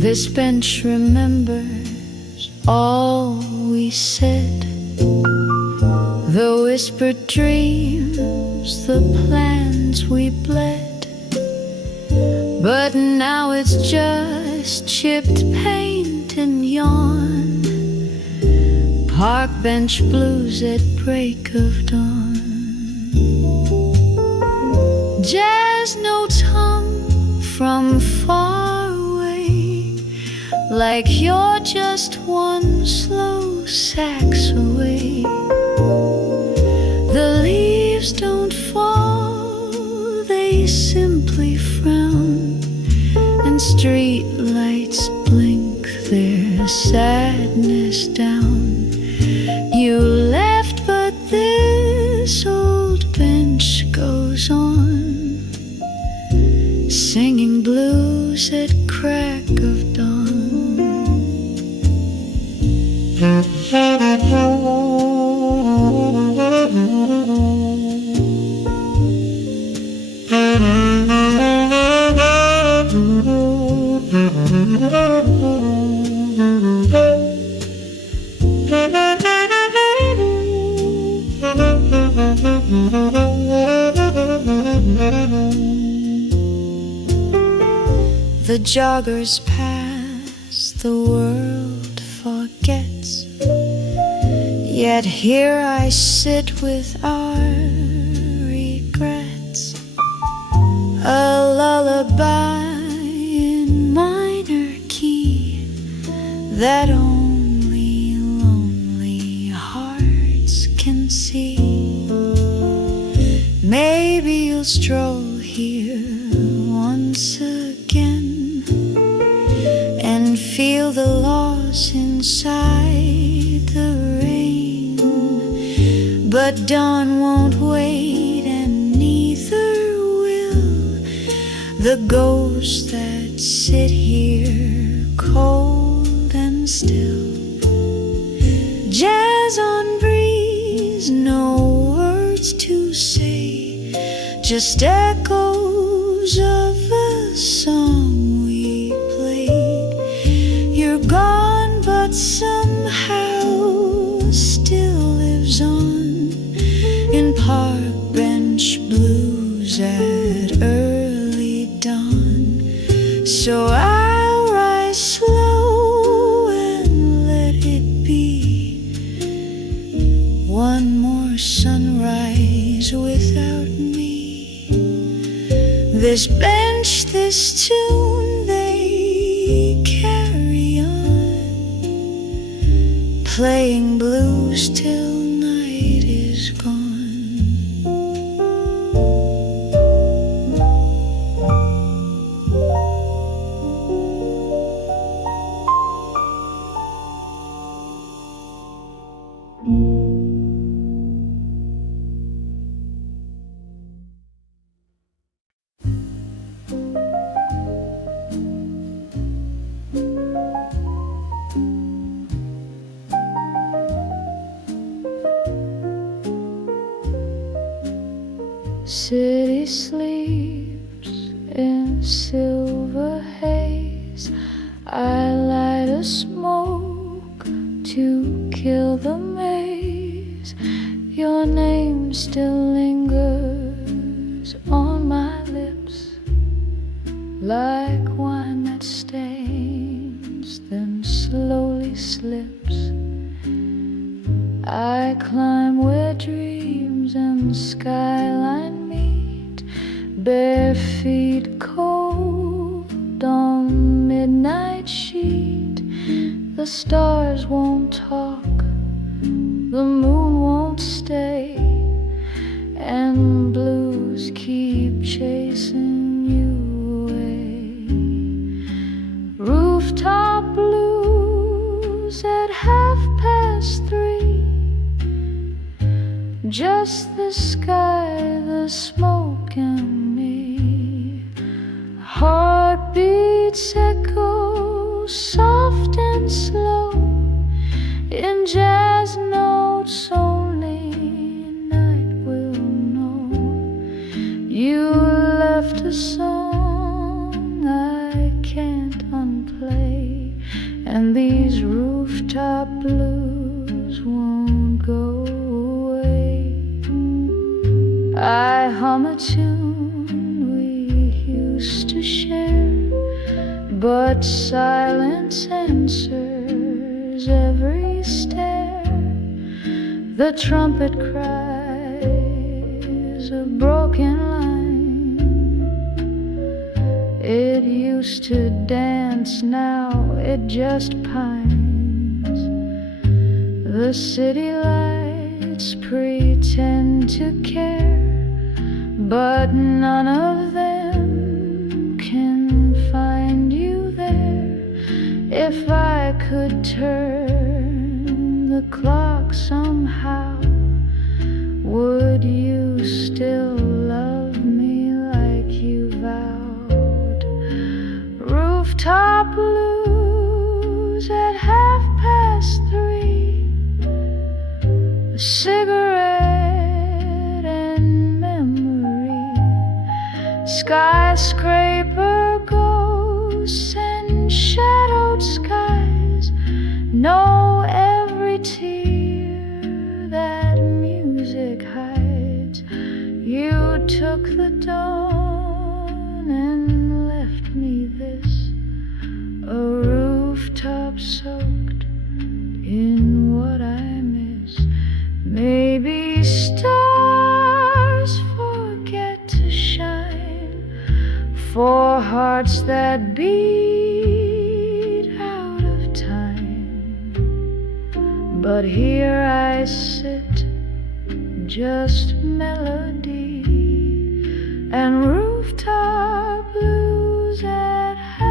This bench remembers all we said, the whispered dreams, the plans we bled. But now it's just chipped paint and yawn, park bench blues at break of dawn. Jazz notes hum from far away, like you're just one slow sax away. The leaves don't fall, they simply frown, and street lights blink their sadness down. You left, but this old bench goes on, singing blues at crack of dawn. The joggers pass, the world forgets, yet here I sit with our regrets. A lullaby in minor key that only lonely hearts can see. Maybe you'll stroll here once again and feel the loss inside the rain. But dawn won't wait, and neither will the ghosts that sit here cold and still. Jazz on breeze, no words to say, just echoes of a song we played. You're gone, but somehow still lives on in park bench blues at early dawn. So I'll rise slow and let it be one more sunrise without me. This bench, this tune, they carry on, playing blues till night is gone. City sleeps in silver haze. I light a smoke to kill the maze. Your name still lingers on my lips, like wine that stains, then slowly slips. I climb where dreams and skyline meet, bare feet cold on midnight sheet. The stars won't talk, the moon won't stay, and blues keep chasing you away. Rooftop blues at 3:30, just the sky, the smoke, and me. Heartbeats echo soft and slow in jazz notes only night will know. left a song I can't unplay, and these rooftop blues won't go away. I hum a tune we used to share, but silence answers every stare. The trumpet cries a broken line. It used to dance, now it just pines. The city lights pretend to care, but none of them can find you there. If I could turn the clock somehow, would you still love me like you vowed? Rooftop blues at 3:30, a cigarette and memory, skyscraper ghosts and shadowed skies. Know every tear that music hides. You took the dawn and left me this, a rooftop soaked in what I miss. Maybe stars forget to shine for hearts that beat out of time. But here I sit, just melody and rooftop blues at 3:30.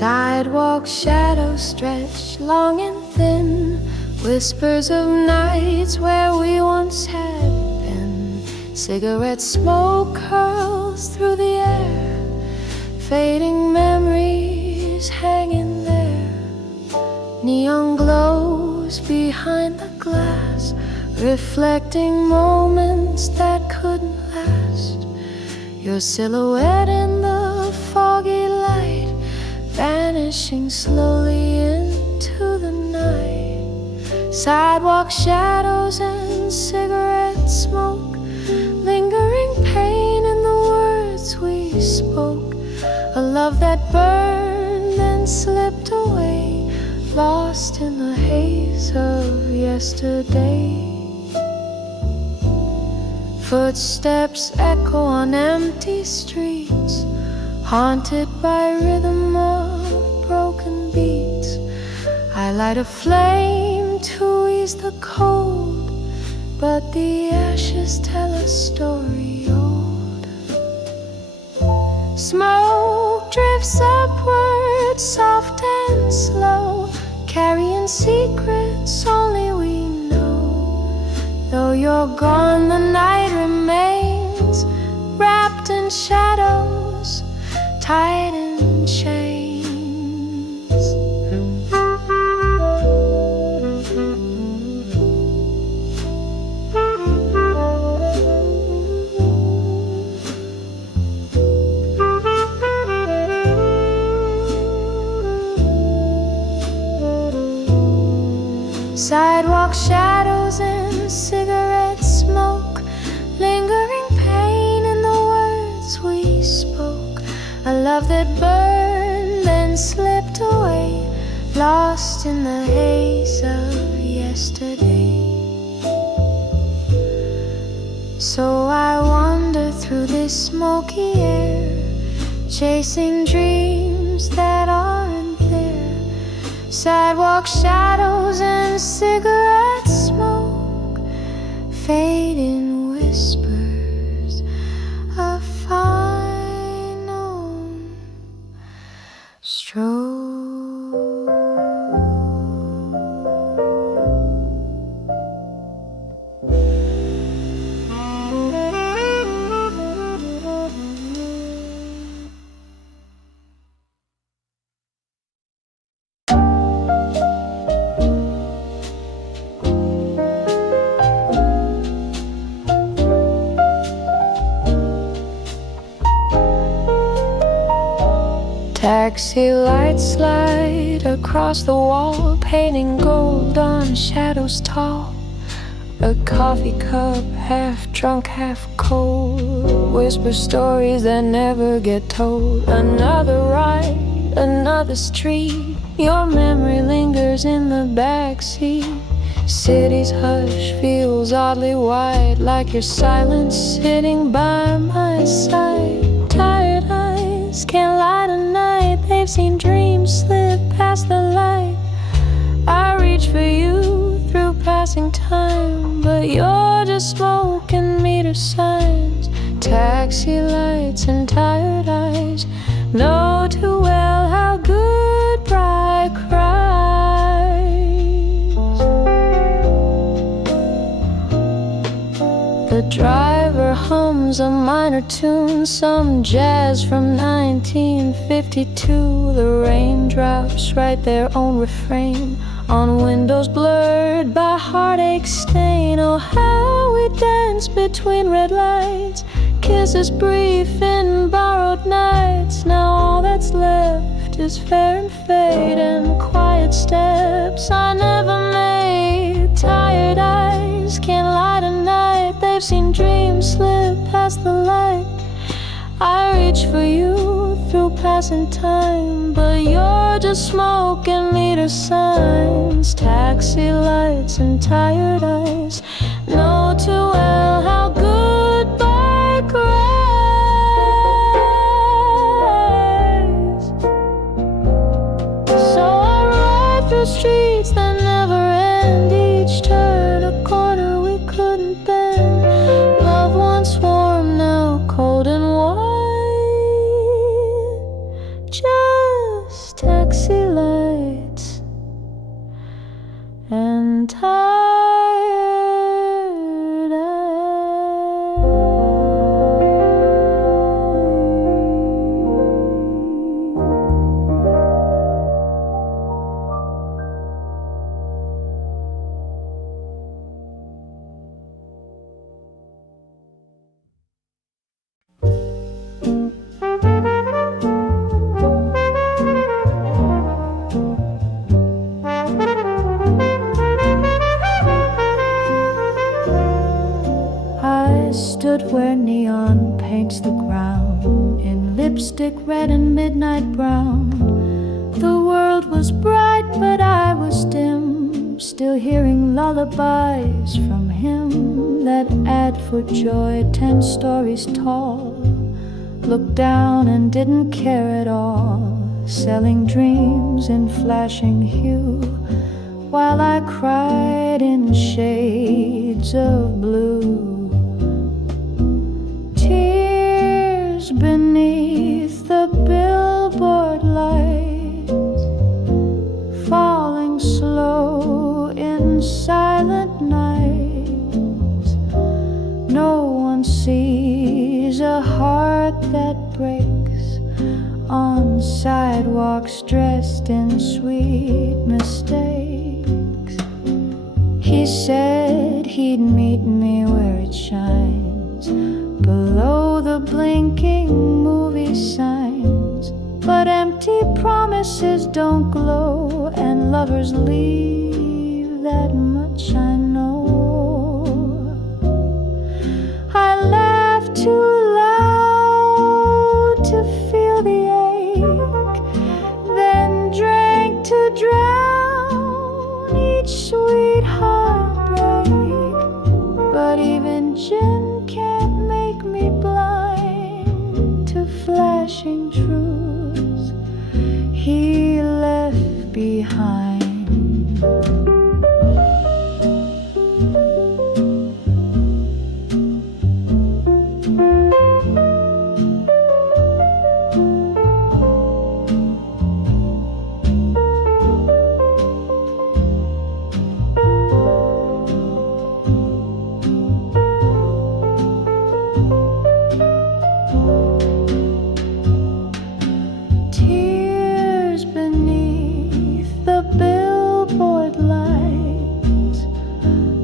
Sidewalk shadows stretch long and thin, whispers of nights where we once had been. Cigarette smoke curls through the air, fading memories hanging there. Neon glows behind the glass, reflecting moments that couldn't last. Your silhouette in the foggy light, vanishing slowly into the night. Sidewalk shadows and cigarette smoke, lingering pain in the words we spoke. A love that burned and slipped away, lost in the haze of yesterday. Footsteps echo on empty streets, haunted by rhythm of broken beats. I light a flame to ease the cold, but the ashes tell a story old. Smoke drifts upward, soft and slow, carrying secrets only we know. Though you're gone, the night remains, wrapped in shadows, tied in chains. Sidewalk shadows and cigarette smoke, lingering pain in the words we spoke. A love that burned and slipped away, lost in the haze of yesterday. So I wander through this smoky air, chasing dreams that aren't there. Sidewalk shadows and cigarette smoke, fade in whispers. Taxi lights slide across the wall, painting gold on shadows tall. A coffee cup, half drunk, half cold, whisper stories that never get told. Another ride, another street, your memory lingers in the backseat. City's hush feels oddly wide, like your silence sitting by my side. Tired eyes can't light a night, they've seen dreams slip past the light. I reach for you through passing time, but you're just smoke and meter signs. Taxi lights and tired eyes know too well how goodbye cries. The driver hums a minor tune, some jazz from 1952. The raindrops write their own refrain on windows blurred by heartache stain. Oh, how we dance between red lights, kisses brief in borrowed nights. Now all that's left is fair and fade and quiet steps I never made. Tired eyes can't light a night, they've seen dreams slip past the light. I reach for you through passing time, but you're just smoke and meter signs. Taxi lights and tired eyes know too well how goodbye cries. So I ride through streets that never end, each turn a corner we couldn't bend. Love once warm, now cold and white. Just taxi lights and tired eyes. I stood where neon paints the ground in lipstick red and midnight brown. The world was bright, but I was dim, still hearing lullabies from him that add for joy 10 stories tall. Looked down and didn't care at all, selling dreams in flashing hue, while I cried in shades of blue. Tears beneath the billboard lights, falling slow in silent nights. No one sees a heart that breaks on sidewalks dressed in sweet mistakes. He said he'd meet me where it shines, below the blinking movie signs. But empty promises don't glow, and lovers leave, that much I know. I laughed too loud to feel the ache, then drank to drown each sweet heartbreak. But even gin can't make me blind to flashing truths he left behind. Tears beneath the billboard lights,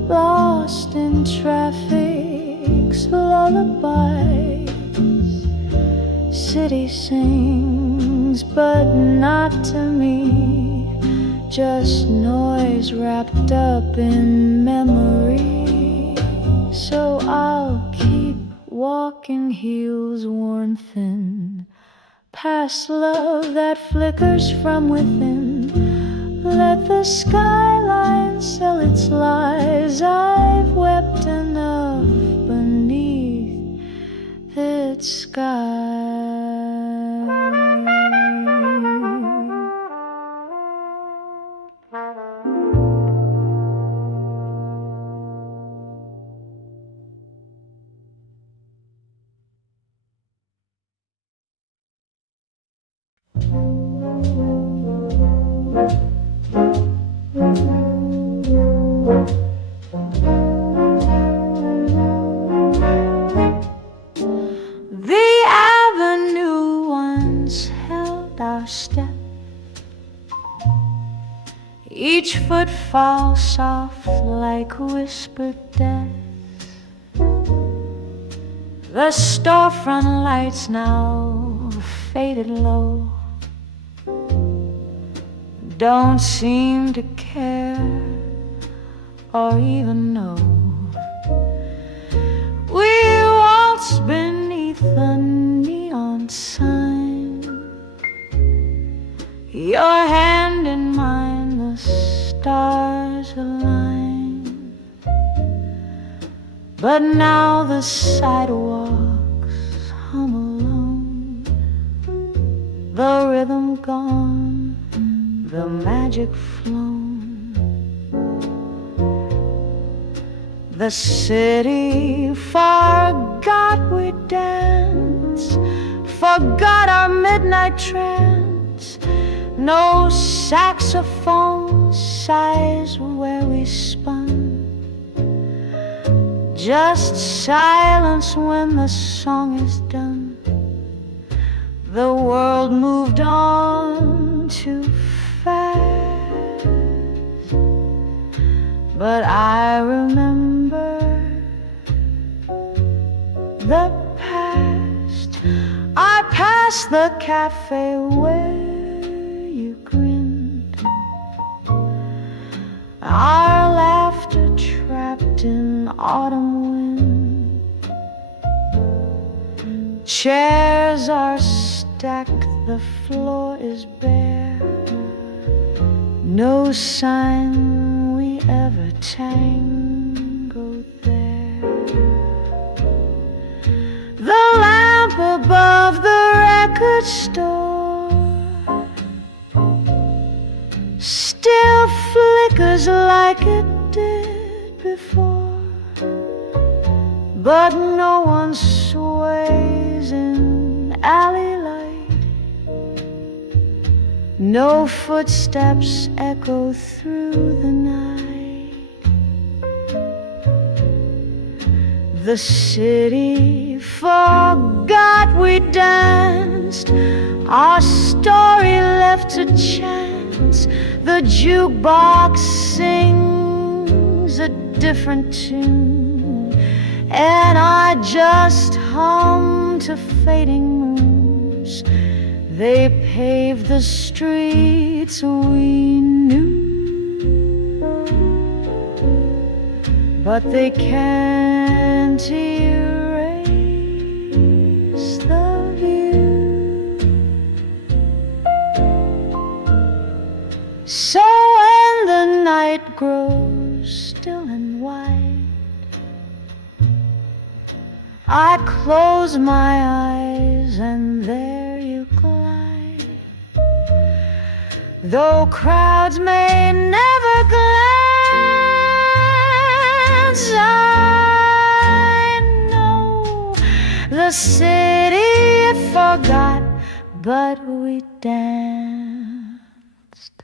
lost in traffic's lullabies. City sings things, but not to me. Just noise wrapped up in memory. So I'll keep walking, heels worn thin, past love that flickers from within. Let the skyline sell its lies. I've wept enough beneath its sky. The avenue once held our step, each footfall soft like whispered death. The storefront lights now faded low, don't seem to care or even know. We waltz beneath the neon sign, your hand in mine, the stars align. But now the sidewalks hum alone, the rhythm gone, the magic flown. The city forgot we danced, forgot our midnight trance. No saxophone sighs where we spun, just silence when the song is done. The world moved on too fast, but I remember the past. I passed the cafe where you grinned, our laughter trapped in autumn wind. Chairs are stacked, the floor is bare, no sign we ever tangled there. The lamp above the record store still flickers like it did before, but no one sways in alley light, no footsteps echo through the night. The city forgot we danced, our story left to chance. The jukebox sings a different tune, and I just hum to fading moons. They paved the streets we knew, but they can't erase the view. So when the night grows still and wide, I close my eyes and there you glide. Though crowds may never glance, I know the city forgot, but we danced.